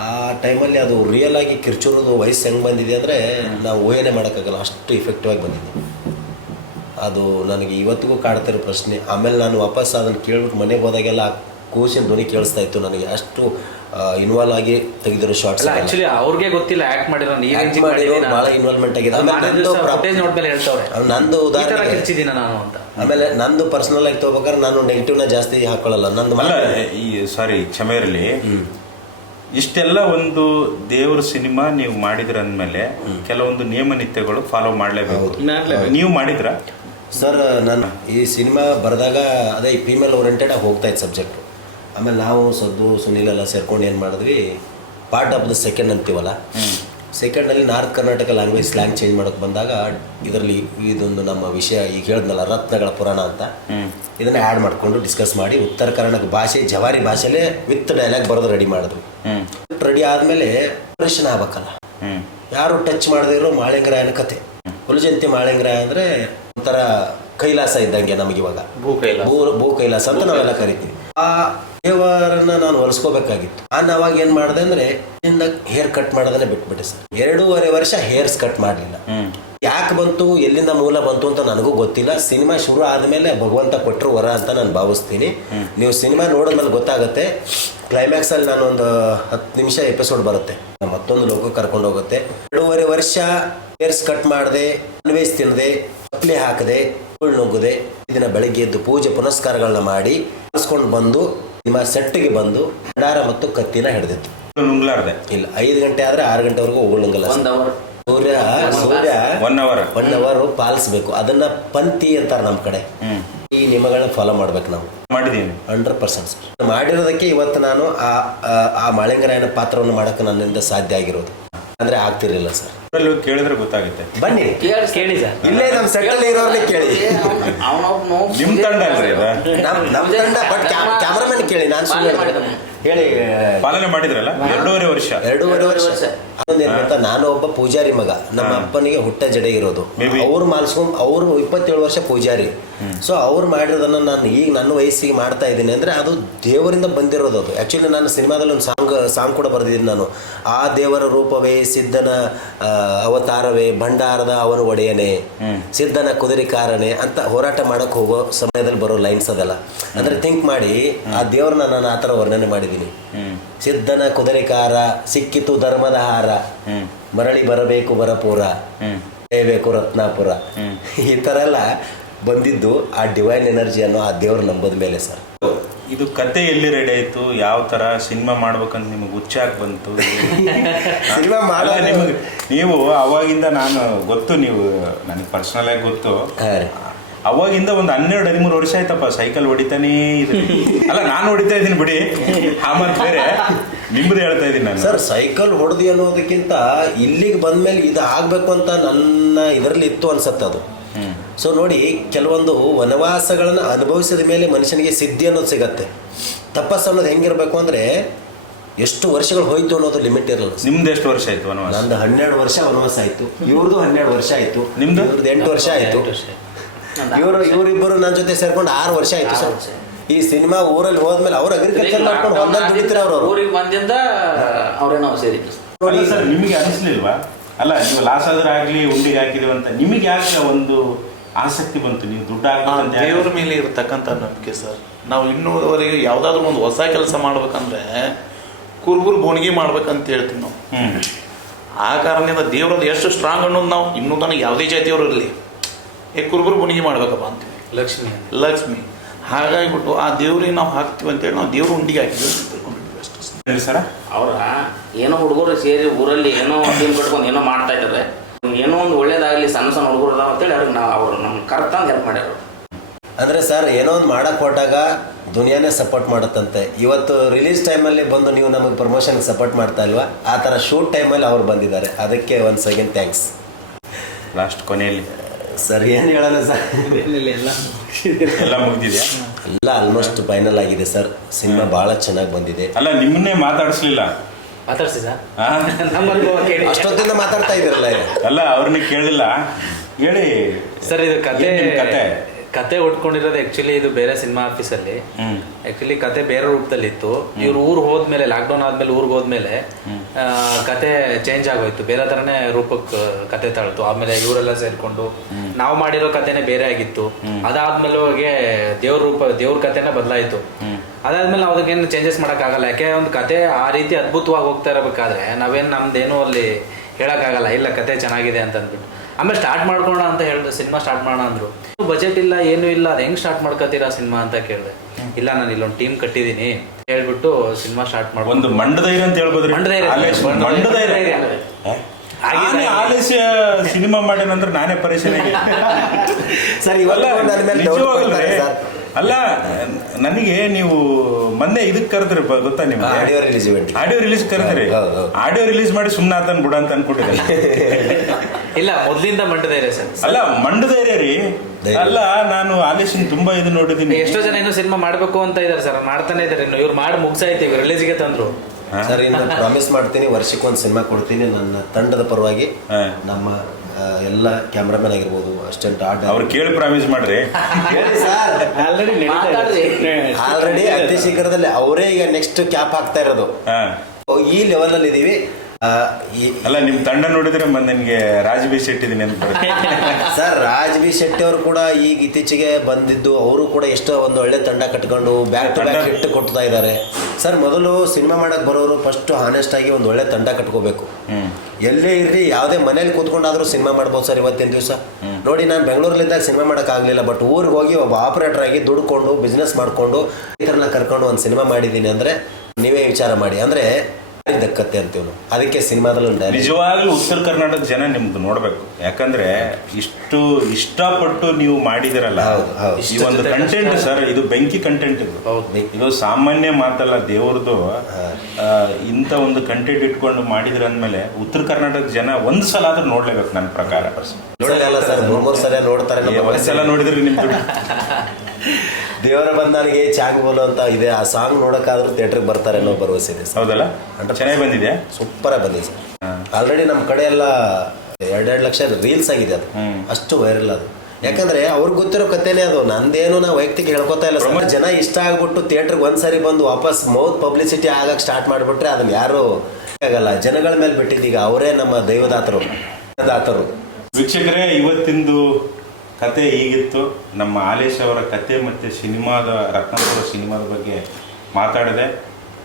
ಆ ಟೈಮಲ್ಲಿ ಅದು ರಿಯಲ್ ಆಗಿ ಕಿರ್ಚೋದು ವಯಸ್ಸು ಹೆಂಗೆ ಬಂದಿದೆ ಅಂದರೆ ನಾವು ಊಹೆನೇ ಮಾಡೋಕ್ಕಾಗಲ್ಲ, ಅಷ್ಟು ಇಫೆಕ್ಟಿವ್ ಆಗಿ ಬಂದಿದೆ. ಅದು ನನಗೆ ಇವತ್ತಿಗೂ ಕಾಡ್ತಿರೋ ಪ್ರಶ್ನೆ. ಆಮೇಲೆ ನಾನು ವಾಪಸ್ ಅದನ್ನು ಕೇಳ್ಬಿಟ್ಟು ಮನೆಗೆ ಹೋದಾಗೆಲ್ಲ ಆ ಕೂಸಿನ ಧ್ವನಿ ಕೇಳಿಸ್ತಾ ಇತ್ತು ನನಗೆ. ಅಷ್ಟು ಇನ್ವಾಲ್ವ್ ಆಗಿ ತೆಗೆದಿರೋ ಶಾರ್ಟ್ಸ್. ಆಕ್ಚುಲಿ ಅವ್ರಿಗೆ ಗೊತ್ತಿಲ್ಲ ಆಕ್ಟ್ ಮಾಡಿರೋ ಭಾಳ ಇನ್ವಾಲ್ವ್ಮೆಂಟ್ ಆಗಿದೆ. ನಂದು ಉದಾಹರಣೆ ಆಮೇಲೆ ನಂದು ಪರ್ಸನಲ್ ಆಗಿ ತಗೋಬೇಕಾದ್ರೆ ನಾನು ನೆಗೆಟಿವ್ನ ಜಾಸ್ತಿ ಹಾಕೊಳ್ಳಲ್ಲ. ನಂದು ಸಾರಿ ಕ್ಷಮೆ ಇರಲಿ. ಇಷ್ಟೆಲ್ಲ ಒಂದು ದೇವ್ರ ಸಿನಿಮಾ ನೀವು ಮಾಡಿದ್ರ ಅಂದ್ಮೇಲೆ ಕೆಲವೊಂದು ನಿಯಮ ನಿತ್ಯಗಳು ಫಾಲೋ ಮಾಡ್ಲೇಬೇಕು. ನೀವು ಮಾಡಿದ್ರ ಸರ್? ನಾನು ಈ ಸಿನಿಮಾ ಬರೆದಾಗ ಅದೇ ಫೀಮೇಲ್ ಓರಿಯೆಂಟೆಡ್ ಆಗಿ ಹೋಗ್ತಾ ಇತ್ತು ಸಬ್ಜೆಕ್ಟ್. ಆಮೇಲೆ ನಾವು ಸುನೀಲ್ ಎಲ್ಲ ಸೇರ್ಕೊಂಡು ಏನು ಮಾಡಿದ್ವಿ, ಪಾರ್ಟ್ ಆಫ್ ದ ಸೆಕೆಂಡ್ ಅಂತೀವಲ್ಲ, ಸೆಕೆಂಡಲ್ಲಿ north Karnataka language slang change ಮಾಡೋಕೆ ಬಂದಾಗ ಇದರಲ್ಲಿ ಇದೊಂದು ನಮ್ಮ ವಿಷಯ ಈಗ ಹೇಳಿದ್ನಲ್ಲ ರತ್ನಗಳ ಪುರಾಣ ಅಂತ, ಇದನ್ನ ಆ್ಯಡ್ ಮಾಡಿಕೊಂಡು ಡಿಸ್ಕಸ್ ಮಾಡಿ ಉತ್ತರ ಕರ್ನಾಟಕ ಭಾಷೆ ಜವಾರಿ ಭಾಷೆಲೇ ವಿತ್ ಡೈಲಾಗ್ ಬರೋದು ರೆಡಿ ಮಾಡಿದ್ವಿ. ರೆಡಿ ಆದಮೇಲೆ ಆಪರೇಷನ್ ಆಗ್ಬೇಕಲ್ಲ, ಯಾರು ಟಚ್ ಮಾಡದೇ ಇರೋ ಮಾಳಿಂಗರಾಯನ ಕತೆ. ಹುಲಜಂತಿ ಮಾಳಿಂಗರಾಯ ಅಂದರೆ ಒಂಥರ ಕೈಲಾಸ ಇದ್ದಂಗೆ ನಮಗಿವಾಗ, ಭೂ ಕೈಲಾಸ ಅಂತ ನಾವೆಲ್ಲ ಕರಿತೀವಿ. ಆ ದೇವರನ್ನ ನಾನು ಹೊಲಿಸ್ಕೋಬೇಕಾಗಿತ್ತು. ನಾನು ಅವಾಗ ಏನು ಮಾಡಿದೆ ಅಂದರೆ ಹೇರ್ ಕಟ್ ಮಾಡೋದನ್ನೇ ಬಿಟ್ಬಿಟ್ಟೆ ಸರ್. 2.5 ವರ್ಷ ಹೇರ್ಸ್ ಕಟ್ ಮಾಡಲಿಲ್ಲ. ಯಾಕೆ ಬಂತು, ಎಲ್ಲಿಂದ ಮೂಲ ಬಂತು ಅಂತ ನನಗೂ ಗೊತ್ತಿಲ್ಲ. ಸಿನಿಮಾ ಶುರು ಆದಮೇಲೆ ಭಗವಂತ ಕೊಟ್ಟರು ವರ ಅಂತ ನಾನು ಭಾವಿಸ್ತೀನಿ. ನೀವು ಸಿನಿಮಾ ನೋಡಿದ್ಮೇಲೆ ಗೊತ್ತಾಗುತ್ತೆ. ಕ್ಲೈಮ್ಯಾಕ್ಸಲ್ಲಿ ನಾನು ಒಂದು 10 ನಿಮಿಷ ಎಪಿಸೋಡ್ ಬರುತ್ತೆ, ಮತ್ತೊಂದು ಲೋಕಕ್ಕೆ ಕರ್ಕೊಂಡು ಹೋಗುತ್ತೆ. 2.5 ವರ್ಷ ಹೇರ್ಸ್ ಕಟ್ ಮಾಡದೆ, ನಾನ್ ವೆಜ್ ತಿನ್ನದೆ, ಚಪ್ಪಲಿ ಹಾಕದೆ, ನುಗ್ಗದೆ, ಇದನ್ನ ಬೆಳಗ್ಗೆ ಎದ್ದು ಪೂಜೆ ಪುನಸ್ಕಾರಗಳನ್ನ ಮಾಡಿ ಕಳಿಸ್ಕೊಂಡು ಬಂದು ನಿಮ್ಮ ಸೆಟ್ಗೆ ಬಂದು ಭಂಡಾರ ಮತ್ತು ಕತ್ತಿನ ಹಿಡಿದಿತ್ತು. ಇಲ್ಲ 5 ಗಂಟೆ ಆದ್ರೆ 6 ಗಂಟೆವರೆಗೂ ಉಗುಳಂಗಲ್ಲ. ಸೂರ್ಯ 1 ಅವರ್ ಪಾಲಿಸ್ಬೇಕು. ಅದನ್ನ ಪಂಥಿ ಅಂತಾರೆ ನಮ್ಮ ಕಡೆ. ಈ ನಿಯಮಗಳನ್ನ ಫಾಲೋ ಮಾಡ್ಬೇಕು ನಾವು. ಮಾಡಿದ್ದೀನಿ 100% ಸರ್. ಮಾಡಿರೋದಕ್ಕೆ ಇವತ್ತು ನಾನು ಆ ಮಾಳಿಂಗರಾಯನ ಪಾತ್ರವನ್ನು ಮಾಡಕ್ಕೆ ನನ್ನಿಂದ ಸಾಧ್ಯ ಆಗಿರೋದು. ಅಂದ್ರೆ ಆಗ್ತಿರ್ಲಿಲ್ಲ ಸರ್. ಕೇಳಿದ್ರೆ ಗೊತ್ತಾಗುತ್ತೆ. ಬನ್ನಿ ಕೇಳಿ ಸರ್, ಇಲ್ಲೇ ನಮ್ಮ ಸೆಟ್ಟಲ್ಲಿ ಇರೋರ್ನೇ ಕೇಳಿ. ನಿಮ್ ತಂಡ ಅಲ್ರಿ ನಮ್ಮ ತಂಡ, ಬಟ್ ಕ್ಯಾಮ್ರಾಮನ್ ಕೇಳಿ. ನಾನು ಹೇಳಿ ಪಾಲನೆ ಮಾಡಿದ್ರಲ್ಲ 2.5 ವರ್ಷ. ಅದೊಂದೇನಂತ, ನಾನು ಒಬ್ಬ ಪೂಜಾರಿ ಮಗ. ನಮ್ಮ ಅಪ್ಪನಿಗೆ ಹುಟ್ಟ ಜಡೆ ಇರೋದು. ಅವ್ರು ಮಾಲ್ಸ್ಕೊಂಡ್ ಅವ್ರು 27 ವರ್ಷ ಪೂಜಾರಿ. ಸೊ ಅವ್ರು ಮಾಡಿರೋದನ್ನ ನಾನು ಈಗ ನನ್ನ ವಯಸ್ಸಿಗೆ ಮಾಡ್ತಾ ಇದ್ದೀನಿ ಅಂದ್ರೆ ಅದು ದೇವರಿಂದ ಬಂದಿರೋದು. ಅದು ಆಕ್ಚುಲಿ ನಾನು ಸಿನಿಮಾದಲ್ಲಿ ಒಂದು ಸಾಂಗ್ ಕೂಡ ಬರೆದಿದ್ದೀನಿ ನಾನು. ಆ ದೇವರ ರೂಪವೇ ಸಿದ್ಧನ ಅವತಾರವೇ, ಭಂಡಾರದ ಅವನು ಒಡೆಯನೇ, ಸಿದ್ಧನ ಕುದುರೆಕಾರನೇ ಅಂತ ಹೋರಾಟ ಮಾಡಕ್ ಹೋಗೋ ಸಮಯದಲ್ಲಿ ಬರೋ ಲೈನ್ಸ್ ಅದಲ್ಲ. ಅಂದ್ರೆ ಥಿಂಕ್ ಮಾಡಿ ಆ ದೇವ್ರನ್ನ ನಾನು ಆ ಥರ ವರ್ಣನೆ ಮಾಡಿದ್ದೀನಿ. ಸಿದ್ಧನ ಕುದುರೆಕಾರ ಸಿಕ್ಕಿತು ಧರ್ಮದ ಹಾರ, ಮರಳಿ ಬರಬೇಕು ಬರಪುರ, ಬೇಕು ರತ್ನಾಪುರ. ಈ ಥರ ಎಲ್ಲ ಬಂದಿದ್ದು ಆ ಡಿವೈನ್ ಎನರ್ಜಿ ಅನ್ನೋ ಆ ದೇವ್ರು ನಂಬೋದ ಮೇಲೆ ಸರ್. ಇದು ಕತೆ ಎಲ್ಲಿ ರೆಡಿ ಆಯ್ತು, ಯಾವ ತರ ಸಿನಿಮಾ ಮಾಡ್ಬೇಕಂತ ನಿಮಗೆ ಉಚ್ಚಾಕ್ ಬಂತು? ಸಿನಿಮಾ ಮಾಡ ನೀವು ಅವಾಗಿಂದ ನಾನು ಗೊತ್ತು, ನೀವು ನನಗೆ ಪರ್ಸನಲ್ ಆಗಿ ಗೊತ್ತು. ಅವಾಗಿಂದ ಒಂದು 12-13 ವರ್ಷ ಆಯ್ತಪ್ಪ ಸೈಕಲ್ ಹೊಡಿತಾನೇ ಇದ್ರಿ. ಅಲ್ಲ ನಾನು ಹೊಡಿತಾ ಇದ್ದೀನಿ ಬಿಡಿ, ಆಮೇಲೆ ಬೇರೆ ನಿಮ್ದು ಹೇಳ್ತಾ ಇದ್ದೀನಿ ನಾನು. ಸರ್ ಸೈಕಲ್ ಹೊಡೆದಿ ಅನ್ನೋದಕ್ಕಿಂತ ಇಲ್ಲಿಗೆ ಬಂದ್ಮೇಲೆ ಇದು ಆಗ್ಬೇಕು ಅಂತ ನನ್ನ ಇದರಲ್ಲಿ ಇತ್ತು ಅನ್ಸತ್ತೆ ಅದು. ಸೊ ನೋಡಿ, ಕೆಲವೊಂದು ವನವಾಸಗಳನ್ನು ಅನುಭವಿಸಿದ ಮೇಲೆ ಮನುಷ್ಯನಿಗೆ ಸಿದ್ಧಿ ಅನ್ನೋದು ಸಿಗತ್ತೆ. ತಪಸ್ಸು ಅನ್ನೋದು ಹೆಂಗಿರ್ಬೇಕು ಅಂದರೆ ಎಷ್ಟು ವರ್ಷಗಳು ಹೋಯ್ತು ಅನ್ನೋದು ಲಿಮಿಟ್ ಇರಲ್ಲ ಸರ್. ನಿಮ್ದು ಎಷ್ಟು ವರ್ಷ ಆಯ್ತು ವನವಾಸ? ನಂದು 12 ವರ್ಷ ವನವಾಸ ಆಯ್ತು, ಇವ್ರದ್ದು 12 ವರ್ಷ ಆಯ್ತು, ನಿಮ್ದು? ಇವ್ರದ್ದು 8 ವರ್ಷ ಆಯ್ತು. ಇವರಿಬ್ಬರು ನನ್ನ ಜೊತೆ ಸೇರ್ಕೊಂಡು 6 ವರ್ಷ ಆಯ್ತು ಸರ್. ಈ ಸಿನಿಮಾ ಊರಲ್ಲಿ ಹೋದ್ಮೇಲೆ ಅವ್ರು ಅಗ್ರಿಕಲ್ಚರ್ ಮಾಡ್ಕೊಂಡು ಹೊಲದಲ್ಲಿ ದುಡಿತಾರೆ ಅವ್ರು. ಊರಿಗೆ ಬಂದಿಂದ ಅವರೇ ನಾವು ಸೇರಿದ್ವಿ. ನೋಡಿ ಸರ್, ನಿಮಗೆ ಅನಿಸ್ಲಿಲ್ವಾ? ಅಲ್ಲ, ನೀವು ಲಾಸ್ ಆದ್ರೆ ಆಗ್ಲಿ ಉಂಡಿಗೆ ಹಾಕಿದೀವಿ ಅಂತ ನಿಮಗೆ ಯಾಕೆ ಒಂದು ಆಸಕ್ತಿ ಬಂತು? ನೀವು ದುಡ್ಡು ಹಾಕಂತ ದೇವ್ರ ಮೇಲೆ ಇರತಕ್ಕಂಥ ನಂಬಿಕೆ ಸರ್. ನಾವು ಇನ್ನೂವರೆಗೆ ಯಾವುದಾದ್ರೂ ಒಂದು ಹೊಸ ಕೆಲಸ ಮಾಡ್ಬೇಕಂದ್ರೆ ಕುರುಬರು ಬೋಣಿಗೆ ಮಾಡ್ಬೇಕಂತ ಹೇಳ್ತೀವಿ ನಾವು. ಆ ಕಾರಣದಿಂದ ದೇವ್ರದ್ದು ಎಷ್ಟು ಸ್ಟ್ರಾಂಗ್ ಅನ್ನೋದು ನಾವು ಇನ್ನೂ ತನಕ ಯಾವುದೇ ಜಾತಿಯವರು ಇರಲಿ ಕುರುಬರು ಬೋಣಿಗೆ ಮಾಡ್ಬೇಕಪ್ಪ ಅಂತೀವಿ. ಲಕ್ಷ್ಮಿ ಹಾಗಾಗಿಬಿಟ್ಟು ಆ ದೇವ್ರಿಗೆ ನಾವು ಹಾಕ್ತೀವಿ ಅಂತೇಳಿ ನಾವು ದೇವ್ರ ಉಂಡಿಗೆ ಹಾಕಿದ್ವಿ ಅಂತ ತಿಳ್ಕೊಂಡಿದ್ವಿ ಅಷ್ಟೇ ಸರ. ಅವ್ರ ಏನೋ ಹುಡುಗರು ಸೇರಿ ಊರಲ್ಲಿ ಏನೋ ಟೀಮ್ ಕಟ್ಕೊಂಡು ಏನೋ ಮಾಡ್ತಾ ಇದ್ದಾರೆ, ಏನೋ ಒಂದು ಒಳ್ಳೇದಾಗಲಿ ಸಣ್ಣ ಸಣ್ಣ ಹುಡುಗರು ಅದಾವ ಅಂತೇಳಿ ಅವ್ರಿಗೆ ನಾವು ಅವ್ರು ನಮ್ಮ ಕರೆತಂದು ಹೆಲ್ಪ್ ಮಾಡ್ಯಾರ. ಅಂದರೆ ಸರ್, ಏನೋ ಒಂದು ಮಾಡಕ್ಕೆ ಹೊರಟಾಗ ದುನಿಯಾನೇ ಸಪೋರ್ಟ್ ಮಾಡುತ್ತಂತೆ. ಇವತ್ತು ರಿಲೀಸ್ ಟೈಮಲ್ಲಿ ಬಂದು ನೀವು ನಮಗೆ ಪ್ರಮೋಷನ್ಗೆ ಸಪೋರ್ಟ್ ಮಾಡ್ತಾ ಇಲ್ವಾ? ಆ ಥರ ಶೂಟ್ ಟೈಮಲ್ಲಿ ಅವ್ರು ಬಂದಿದ್ದಾರೆ, ಅದಕ್ಕೆ ಒನ್ಸ್ ಅಗೇನ್ ಥ್ಯಾಂಕ್ಸ್. ಲಾಸ್ಟ್ ಕೊನೆಯಲ್ಲಿ ಸರ್ ಏನು ಹೇಳೋಣ ಸರ್, ಎಲ್ಲ ಮುಗ್ದಿದ್ಯಾ? ಎಲ್ಲ ಆಲ್ಮೋಸ್ಟ್ ಫೈನಲ್ ಆಗಿದೆ ಸರ್. ಸಿನಿಮಾ ಭಾಳ ಚೆನ್ನಾಗಿ ಬಂದಿದೆ. ಅಲ್ಲ, ನಿಮ್ಮನ್ನೇ ಮಾತಾಡಿಸ್ಲಿಲ್ಲ. ಮಾತಾಡ್ಸಿ ಸರ್. ಆ? ನಮ್ಮ ಅನುಭವ ಕೇಳಿ. ಅಷ್ಟೊತ್ತಿಂದ ಮಾತಾಡ್ತಾ ಇದ್ದೀರಲ್ಲ. ಅಲ್ಲ, ಅವ್ರನ್ನ ಕೇಳಿಲ್ಲ, ಹೇಳಿ ಸರ್. ಇದು ಕತೆ ಏನ್ ನಿಮ್ ಕತೆ? ಕತೆ ಉಟ್ಕೊಂಡಿರೋದು ಆಕ್ಚುಲಿ ಇದು ಬೇರೆ ಸಿನಿಮಾ ಆಫೀಸಲ್ಲಿ. ಆಕ್ಚುಲಿ ಕತೆ ಬೇರೆ ರೂಪದಲ್ಲಿ ಇತ್ತು. ಇವ್ರು ಊರ್ ಹೋದ್ಮೇಲೆ, ಲಾಕ್ಡೌನ್ ಆದ್ಮೇಲೆ ಊರ್ಗ್ ಹೋದ್ಮೇಲೆ ಕತೆ ಚೇಂಜ್ ಆಗೋಯ್ತು, ಬೇರೆ ತರನೇ ರೂಪಕ್ಕೆ ಕತೆ ತಾಳ್ತು. ಆಮೇಲೆ ಇವರೆಲ್ಲ ಸೇರ್ಕೊಂಡು ನಾವು ಮಾಡಿರೋ ಕತೆನೇ ಬೇರೆ ಆಗಿತ್ತು. ಅದಾದ್ಮೇಲೆ ಹೋಗಿ ದೇವ್ರ ಕತೆನೇ ಬದಲಾಯ್ತು. ಅದಾದ್ಮೇಲೆ ನಾವು ಅದಕ್ಕೇನು ಚೇಂಜಸ್ ಆಗಲ್ಲ. ಯಾಕೆ ಒಂದು ಕತೆ ಆ ರೀತಿ ಅದ್ಭುತವಾಗಿ ಹೋಗ್ತಾ ಇರಬೇಕಾದ್ರೆ ನಾವೇನು ನಮ್ದೇನೋ ಅಲ್ಲಿ ಹೇಳಕ್ಕಾಗಲ್ಲ, ಇಲ್ಲ ಕತೆ ಚೆನ್ನಾಗಿದೆ ಅಂತ ಅಂದ್ಬಿಟ್ಟು. ಆಮೇಲೆ ಸ್ಟಾರ್ಟ್ ಮಾಡ್ಕೋಣ ಅಂತ ಹೇಳಿದ್ರು, ಸಿನಿಮಾ ಸ್ಟಾರ್ಟ್ ಮಾಡೋಣ ಅಂದ್ರು. ಬಜೆಟ್ ಇಲ್ಲ, ಏನೂ ಇಲ್ಲ, ಅದು ಹೆಂಗ್ ಸ್ಟಾರ್ಟ್ ಮಾಡ್ಕೋತೀರಾ ಸಿನಿಮಾ ಅಂತ ಕೇಳಿದೆ. ಇಲ್ಲ, ನಾನು ಇಲ್ಲೊಂದು ಟೀಮ್ ಕಟ್ಟಿದ್ದೀನಿ ಹೇಳ್ಬಿಟ್ಟು ಸಿನಿಮಾ ಸ್ಟಾರ್ಟ್ ಮಾಡಿ. ಒಂದು ಮಂಡಧೈರ್ಯ ಅಂತ ಹೇಳ್ಬೋದ್ರಿ. ಮಂಡಧೈರ್ಯ ಆಲಸ್ಯ ಸಿನಿಮಾ ಮಾಡ್ಯಾನಂದ್ರೆ ನಾನೇ ಪರಿಶೀಲನೆ. ಸರ್, ಇವೆಲ್ಲ ಅಲ್ಲ, ನನಗೆ ನೀವು ಮೊನ್ನೆ ಇದಕ್ಕೆ ಕರೆದ್ರಿ ಗೊತ್ತಾ? ನಿಮ್ಗೆ ಆಡಿಯೋ ರಿಲೀಸ್ ಕರೆದ್ರಿ. ಆಡಿಯೋ ರಿಲೀಸ್ ಮಾಡಿ ಸುಮ್ಮನೆ ಆತನ್ ಬಿಡ ಅಂತ ಅನ್ಕೊಂಡಿದ್ದೆ. ಇಲ್ಲ, ಮೊದ್ಲಿಂದ ಮಂಡಧೈರ್ಯ ಸರ್. ಅಲ್ಲ, ಮಂಡಧೈರ್ಯ ರೀ. ಅಲ್ಲ, ನಾನು ಆಲೇಶನ್ ತುಂಬಾ ಇದು ನೋಡಿದೀನಿ. ಎಷ್ಟೋ ಜನ ಇನ್ನೂ ಸಿನಿಮಾ ಮಾಡ್ಬೇಕು ಅಂತ ಇದಾರೆ ಸರ್, ಮಾಡ್ತಾನೆ ಇದಾರೆ. ಇವ್ರು ಮಾಡಿ ಮುಗ್ಸಾಯ್ತೀವಿ, ರಿಲೀಸ್ಗೆ ತಂದ್ರು. ಸರ್, ಇನ್ನು ಪ್ರಾಮಿಸ್ ಮಾಡ್ತೀನಿ, ವರ್ಷಕ್ಕೊಂದು ಸಿನಿಮಾ ಕೊಡ್ತೀನಿ. ನನ್ನ ತಂಡದ ಪರವಾಗಿ ನಮ್ಮ ಎಲ್ಲ ಕ್ಯಾಮ್ರಾಮನ್ ಆಗಿರ್ಬೋದು, ಅಸಿಸ್ಟೆಂಟ್ ಆರ್ಟ್ ಅವ್ರು ಕೇಳಿ ಪ್ರಾಮಿಸ್ ಮಾಡ್ರಿ. ಆಲ್ರೆಡಿ ಅತಿ ಶೀಘ್ರದಲ್ಲಿ ಅವರೇ ಈಗ ನೆಕ್ಸ್ಟ್ ಕ್ಯಾಪ್ ಹಾಕ್ತಾ ಇರೋದು. ಈ ಲೆವೆಲ್ ಅಲ್ಲಿ ಇದೀವಿ. ಅಲ್ಲ, ನಿಮ್ ತಂಡ ನೋಡಿದ್ರೆ ನನಗೆ ರಾಜ್ ಬಿ ಶೆಟ್ಟಿ ನೆನಪು. ಸರ್, ರಾಜ್ ಬಿ ಶೆಟ್ಟಿ ಅವರು ಕೂಡ ಈಗ ಇತ್ತೀಚೆಗೆ ಬಂದಿದ್ದು, ಅವರು ಕೂಡ ಎಷ್ಟೋ ಒಂದು ಒಳ್ಳೆ ತಂಡ ಕಟ್ಕೊಂಡು ಬ್ಯಾಕ್ ಟು ಬ್ಯಾಕ್ ಹಿಟ್ ಕೊಡ್ತಾ ಇದ್ದಾರೆ. ಸರ್, ಮೊದಲು ಸಿನಿಮಾ ಮಾಡಕ್ ಬರೋರು ಫಸ್ಟ್ ಹಾನೆಸ್ಟ್ ಆಗಿ ಒಂದು ಒಳ್ಳೆ ತಂಡ ಕಟ್ಕೋಬೇಕು. ಎಲ್ಲೇ ಇರ್ರಿ, ಯಾವುದೇ ಮನೇಲಿ ಕೂತ್ಕೊಂಡಾದ್ರೂ ಸಿನಿಮಾ ಮಾಡ್ಬೋದು ಸರ್. ಇವತ್ತಿನ ದಿವಸ ನೋಡಿ, ನಾನು ಬೆಂಗಳೂರಲ್ಲಿದ್ದಾಗ ಸಿನಿಮಾ ಮಾಡಕ್ ಆಗ್ಲಿಲ್ಲ, ಬಟ್ ಊರಿಗೆ ಹೋಗಿ ಒಬ್ಬ ಆಪರೇಟರ್ ಆಗಿ ದುಡ್ಕೊಂಡು ಬಿಸ್ನೆಸ್ ಮಾಡ್ಕೊಂಡು ರೈತರನ್ನ ಕರ್ಕೊಂಡು ಒಂದು ಸಿನಿಮಾ ಮಾಡಿದ್ದೀನಿ ಅಂದ್ರೆ ನೀವೇ ವಿಚಾರ ಮಾಡಿ. ಅಂದ್ರೆ ದಕ್ಕತ್ತೆ ಅಂತೀವಿ. ಅದಕ್ಕೆ ಸಿನಿಮಾದಲ್ಲಿ ನಿಜವಾಗ್ಲೂ ಉತ್ತರ ಕರ್ನಾಟಕದ ಜನ ನಿಮ್ದು ನೋಡ್ಬೇಕು. ಯಾಕಂದ್ರೆ ಇಷ್ಟು ಇಷ್ಟಪಟ್ಟು ನೀವು ಮಾಡಿದಿರಲ್ಲ ಈ ಒಂದು ಕಂಟೆಂಟ್ ಸರ್, ಇದು ಬೆಂಕಿ ಕಂಟೆಂಟ್. ಇದು ಸಾಮಾನ್ಯ ಮಾತಲ್ಲ, ದೇವ್ರದ್ದು. ಇಂಥ ಒಂದು ಕಂಟೆಂಟ್ ಇಟ್ಕೊಂಡು ಮಾಡಿದ್ರ ಅಂದ್ಮೇಲೆ ಉತ್ತರ ಕರ್ನಾಟಕದ ಜನ ಒಂದ್ ಸಲ ಆದ್ರೂ ನೋಡ್ಲೇಬೇಕು ನನ್ನ ಪ್ರಕಾರ. ನೋಡಲ್ಲ ಸರ್, 3 ಸಲ ನೋಡ್ತಾರೆ. ಒಂದ್ಸಲ ನೋಡಿದ್ರಿ ನಿಮ್ದು ದೇವರ ಬಂದಾನಿಗೆ ಚಾಂಗ್ ಬೋಲು ಅಂತ ಇದೆ, ಆ ಸಾಂಗ್ ನೋಡಕ್ಕಾದ್ರೂ ಥಿಯೇಟರ್ಗೆ ಬರ್ತಾರೆ ಅನ್ನೋ ಭರವಸೆ ಇದೆ. ಹೌದಲ್ಲ, ಚೆನ್ನಾಗಿ ಬಂದಿದೆ, ಸೂಪರ್ ಆಗಿ ಬಂದಿದೆ ಸರ್. ಆಲ್ರೆಡಿ ನಮ್ಮ ಕಡೆ ಎಲ್ಲ 2 ಲಕ್ಷ ರೀಲ್ಸ್ ಆಗಿದೆ. ಅದು ಅಷ್ಟು ವೈರಲ್ ಅದು. ಯಾಕಂದ್ರೆ ಅವ್ರಿಗೆ ಗೊತ್ತಿರೋ ಕಥೆನೇ ಅದು. ನಂದೇನು ನಾ ವೈಯಕ್ತಿಕ ಹೇಳ್ಕೊತಾ ಇಲ್ಲ ಸರ್. ಜನ ಇಷ್ಟ ಆಗ್ಬಿಟ್ಟು ಥಿಯೇಟರ್ಗೆ ಒಂದ್ಸರಿ ಬಂದು ವಾಪಸ್ ಮೌತ್ ಪಬ್ಲಿಸಿಟಿ ಆಗಕ್ಕೆ ಸ್ಟಾರ್ಟ್ ಮಾಡಿಬಿಟ್ರೆ ಅದನ್ನ ಯಾರು ಆಗಲ್ಲ. ಜನಗಳ ಮೇಲೆ ಬಿಟ್ಟಿದ್ದೀಗ ಅವರೇ ನಮ್ಮ ದೈವದಾತರು. ವೀಕ್ಷಕರೇ, ಇವತ್ತಿಂದು ಕತೆ ಹೀಗಿತ್ತು. ನಮ್ಮ ಆಲೇಶ್ ಅವರ ಕತೆ ಮತ್ತು ಸಿನಿಮಾದ ರತ್ನಾಕರ ಸಿನಿಮಾದ ಬಗ್ಗೆ ಮಾತಾಡಿದೆ.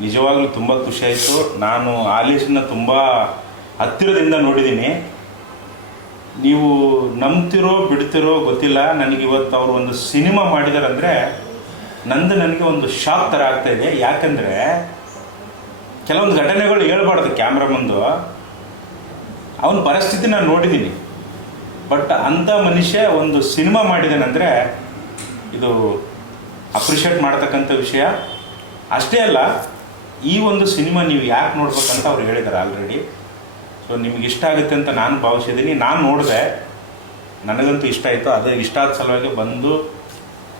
ನಿಜವಾಗ್ಲೂ ತುಂಬ ಖುಷಿ ಆಯಿತು. ನಾನು ಆಲೇಶನ್ನ ತುಂಬ ಹತ್ತಿರದಿಂದ ನೋಡಿದ್ದೀನಿ. ನೀವು ನಂಬ್ತಿರೋ ಬಿಡ್ತಿರೋ ಗೊತ್ತಿಲ್ಲ, ನನಗಿವತ್ತು ಅವರು ಒಂದು ಸಿನಿಮಾ ಮಾಡಿದಾರಂದರೆ ನನಗೆ ಒಂದು ಶಾಕ್ ಥರ ಆಗ್ತಾಯಿದೆ. ಯಾಕಂದರೆ ಕೆಲವೊಂದು ಘಟನೆಗಳು ಹೇಳ್ಬಾರ್ದು ಕ್ಯಾಮ್ರಾ ಮುಂದೆ. ಅವನ ಪರಿಸ್ಥಿತಿ ನಾನು ನೋಡಿದ್ದೀನಿ. ಬಟ್ ಅಂಥ ಮನುಷ್ಯ ಒಂದು ಸಿನಿಮಾ ಮಾಡಿದಾನಂದರೆ ಇದು ಅಪ್ರಿಷಿಯೇಟ್ ಮಾಡತಕ್ಕಂಥ ವಿಷಯ. ಅಷ್ಟೇ ಅಲ್ಲ, ಈ ಒಂದು ಸಿನಿಮಾ ನೀವು ಯಾಕೆ ನೋಡ್ಬೇಕಂತ ಅವ್ರು ಹೇಳಿದ್ದಾರೆ ಆಲ್ರೆಡಿ. ಸೊ ನಿಮ್ಗೆ ಇಷ್ಟ ಆಗುತ್ತೆ ಅಂತ ನಾನು ಭಾವಿಸಿದ್ದೀನಿ. ನಾನು ನೋಡಿದೆ, ನನಗಂತೂ ಇಷ್ಟ ಆಯಿತು. ಅದು ಇಷ್ಟ ಆದ ಸಲುವಾಗಿ ಬಂದು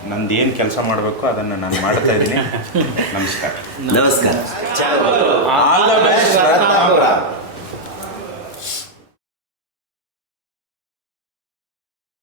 ನಂದೇನು ಕೆಲಸ ಮಾಡಬೇಕು ಅದನ್ನು ನಾನು ಮಾಡ್ತಾ ಇದ್ದೀನಿ. ನಮಸ್ಕಾರ. ನಮಸ್ಕಾರ. ಆಲ್